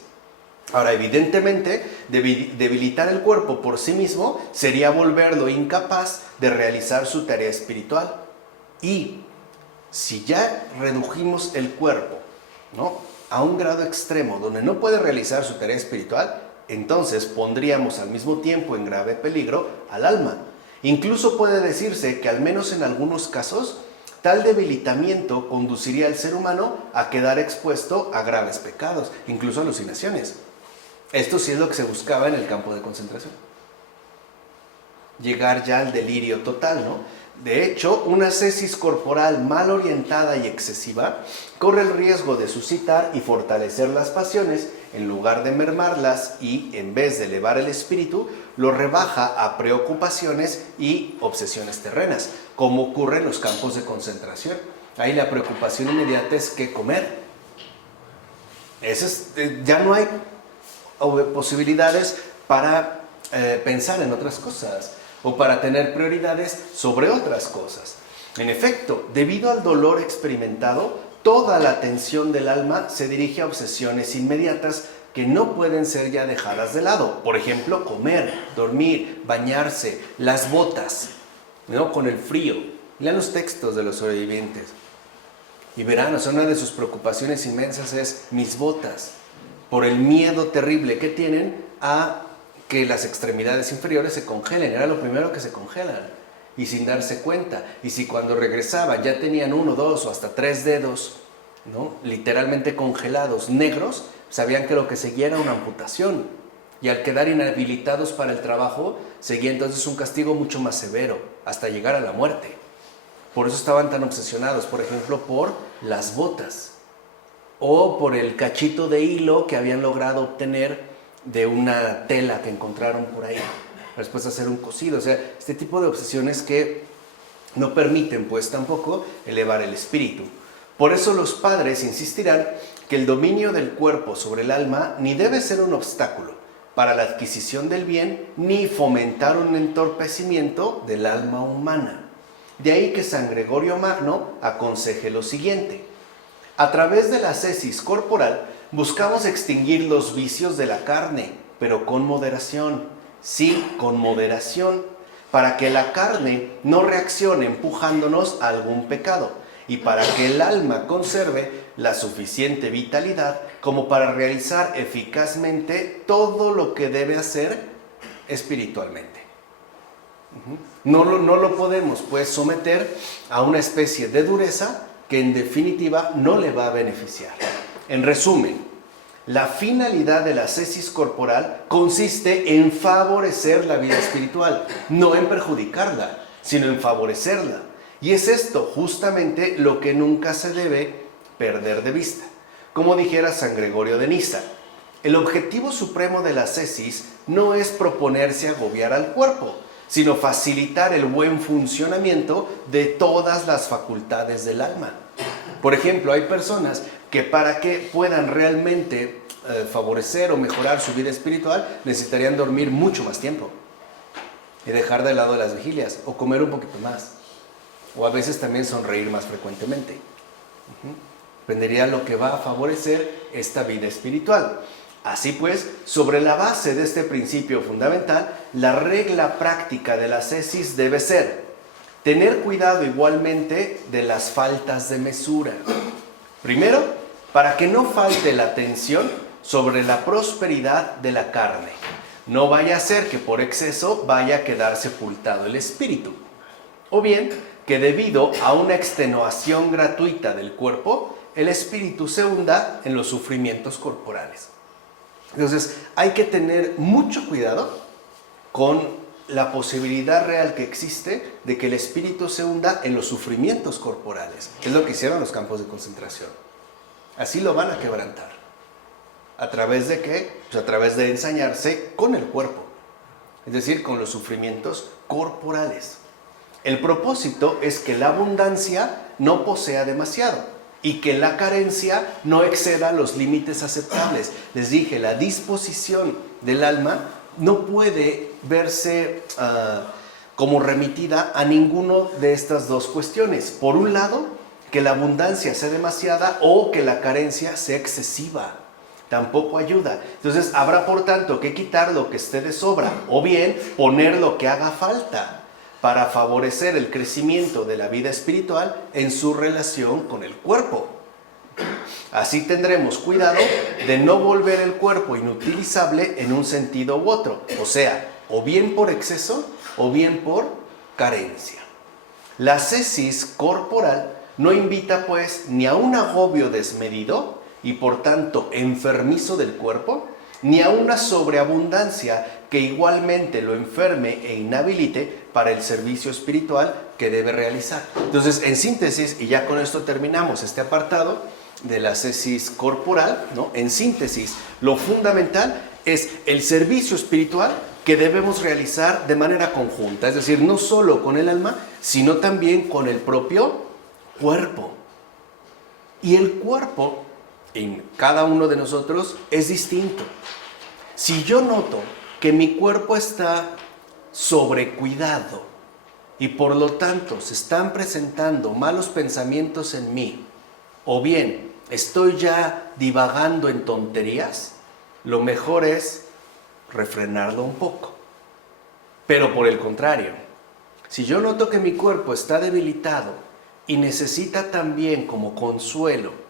Ahora, evidentemente, debilitar el cuerpo por sí mismo sería volverlo incapaz de realizar su tarea espiritual. Y si ya redujimos el cuerpo, ¿no?, a un grado extremo donde no puede realizar su tarea espiritual, entonces pondríamos al mismo tiempo en grave peligro al alma. Incluso puede decirse que al menos en algunos casos, tal debilitamiento conduciría al ser humano a quedar expuesto a graves pecados, incluso alucinaciones. Esto sí es lo que se buscaba en el campo de concentración. Llegar ya al delirio total, ¿no? De hecho, una ascesis corporal mal orientada y excesiva corre el riesgo de suscitar y fortalecer las pasiones en lugar de mermarlas y, en vez de elevar el espíritu, lo rebaja a preocupaciones y obsesiones terrenas, como ocurre en los campos de concentración. Ahí la preocupación inmediata es qué comer. Ya no hay posibilidades para pensar en otras cosas o para tener prioridades sobre otras cosas. En efecto, debido al dolor experimentado, toda la atención del alma se dirige a obsesiones inmediatas que no pueden ser ya dejadas de lado. Por ejemplo, comer, dormir, bañarse, las botas, ¿no?, con el frío. Lean los textos de los sobrevivientes y verán, o sea, una de sus preocupaciones inmensas es mis botas, por el miedo terrible que tienen a que las extremidades inferiores se congelen. Era lo primero que se congelan, y sin darse cuenta. Y si cuando regresaban ya tenían 1, 2 o hasta 3 dedos, ¿no?, literalmente congelados, negros, sabían que lo que seguía era una amputación. y al quedar inhabilitados para el trabajo, seguía entonces un castigo mucho más severo, hasta llegar a la muerte. Por eso estaban tan obsesionados, por ejemplo, por las botas o por el cachito de hilo que habían logrado obtener de una tela que encontraron por ahí, después de hacer un cosido. O sea, este tipo de obsesiones que no permiten pues tampoco elevar el espíritu. Por eso los padres insistirán que el dominio del cuerpo sobre el alma ni debe ser un obstáculo para la adquisición del bien, ni fomentar un entorpecimiento del alma humana. De ahí que San Gregorio Magno aconseje lo siguiente: a través de la ascesis corporal buscamos extinguir los vicios de la carne, pero con moderación, sí, con moderación, para que la carne no reaccione empujándonos a algún pecado y para que el alma conserve la suficiente vitalidad como para realizar eficazmente todo lo que debe hacer espiritualmente. No lo podemos pues someter a una especie de dureza que en definitiva no le va a beneficiar. En resumen, la finalidad de la ascesis corporal consiste en favorecer la vida espiritual, no en perjudicarla, sino en favorecerla. Y es esto justamente lo que nunca se debe perder de vista. Como dijera San Gregorio de Niza, el objetivo supremo de la ascesis no es proponerse agobiar al cuerpo, sino facilitar el buen funcionamiento de todas las facultades del alma. Por ejemplo, hay personas que para que puedan realmente favorecer o mejorar su vida espiritual necesitarían dormir mucho más tiempo y dejar de lado las vigilias o comer un poquito más, o a veces también sonreír más frecuentemente. Dependería lo que va a favorecer esta vida espiritual. Así pues, sobre la base de este principio fundamental, la regla práctica de la ascesis debe ser tener cuidado igualmente de las faltas de mesura. Primero, para que no falte la atención sobre la prosperidad de la carne. No vaya a ser que por exceso vaya a quedar sepultado el espíritu. O bien, que debido a una extenuación gratuita del cuerpo, el espíritu se hunda en los sufrimientos corporales. Entonces, hay que tener mucho cuidado con la posibilidad real que existe de que el espíritu se hunda en los sufrimientos corporales. Es lo que hicieron los campos de concentración. Así lo van a quebrantar. ¿A través de qué? Pues a través de ensañarse con el cuerpo, es decir, con los sufrimientos corporales. El propósito es que la abundancia no posea demasiado y que la carencia no exceda los límites aceptables. Les dije, la disposición del alma no puede verse como remitida a ninguno de estas dos cuestiones. Por un lado, que la abundancia sea demasiada o que la carencia sea excesiva. Tampoco ayuda. Entonces, habrá por tanto que quitar lo que esté de sobra o bien poner lo que haga falta para favorecer el crecimiento de la vida espiritual en su relación con el cuerpo. Así tendremos cuidado de no volver el cuerpo inutilizable en un sentido u otro, o sea, o bien por exceso o bien por carencia. La ascesis corporal no invita pues ni a un agobio desmedido y por tanto enfermizo del cuerpo, ni a una sobreabundancia que igualmente lo enferme e inhabilite para el servicio espiritual que debe realizar. Entonces, en síntesis, y ya con esto terminamos este apartado de la ascesis corporal, ¿no? En síntesis, lo fundamental es el servicio espiritual que debemos realizar de manera conjunta, es decir, no solo con el alma, sino también con el propio cuerpo. Y el cuerpo en cada uno de nosotros es distinto. Si yo noto que mi cuerpo está sobrecuidado y por lo tanto se están presentando malos pensamientos en mí, o bien estoy ya divagando en tonterías, lo mejor es refrenarlo un poco. Pero por el contrario, si yo noto que mi cuerpo está debilitado y necesita también como consuelo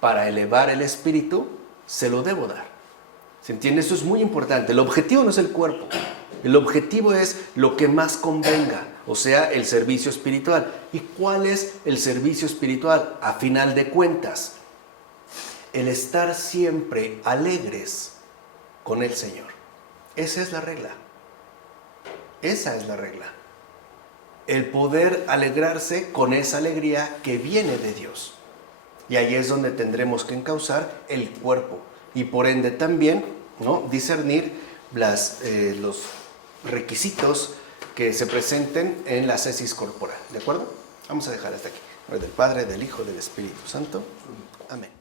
para elevar el espíritu, se lo debo dar. ¿Se entiende? Eso es muy importante. El objetivo no es el cuerpo. El objetivo es lo que más convenga, o sea, el servicio espiritual. ¿Y cuál es el servicio espiritual? A final de cuentas, el estar siempre alegres con el Señor. Esa es la regla. Esa es la regla. El poder alegrarse con esa alegría que viene de Dios. Y ahí es donde tendremos que encauzar el cuerpo. Y por ende también, ¿no?, discernir los requisitos que se presenten en la ascesis corporal. ¿De acuerdo? Vamos a dejar hasta aquí. En nombre del Padre, del Hijo, del Espíritu Santo. Amén.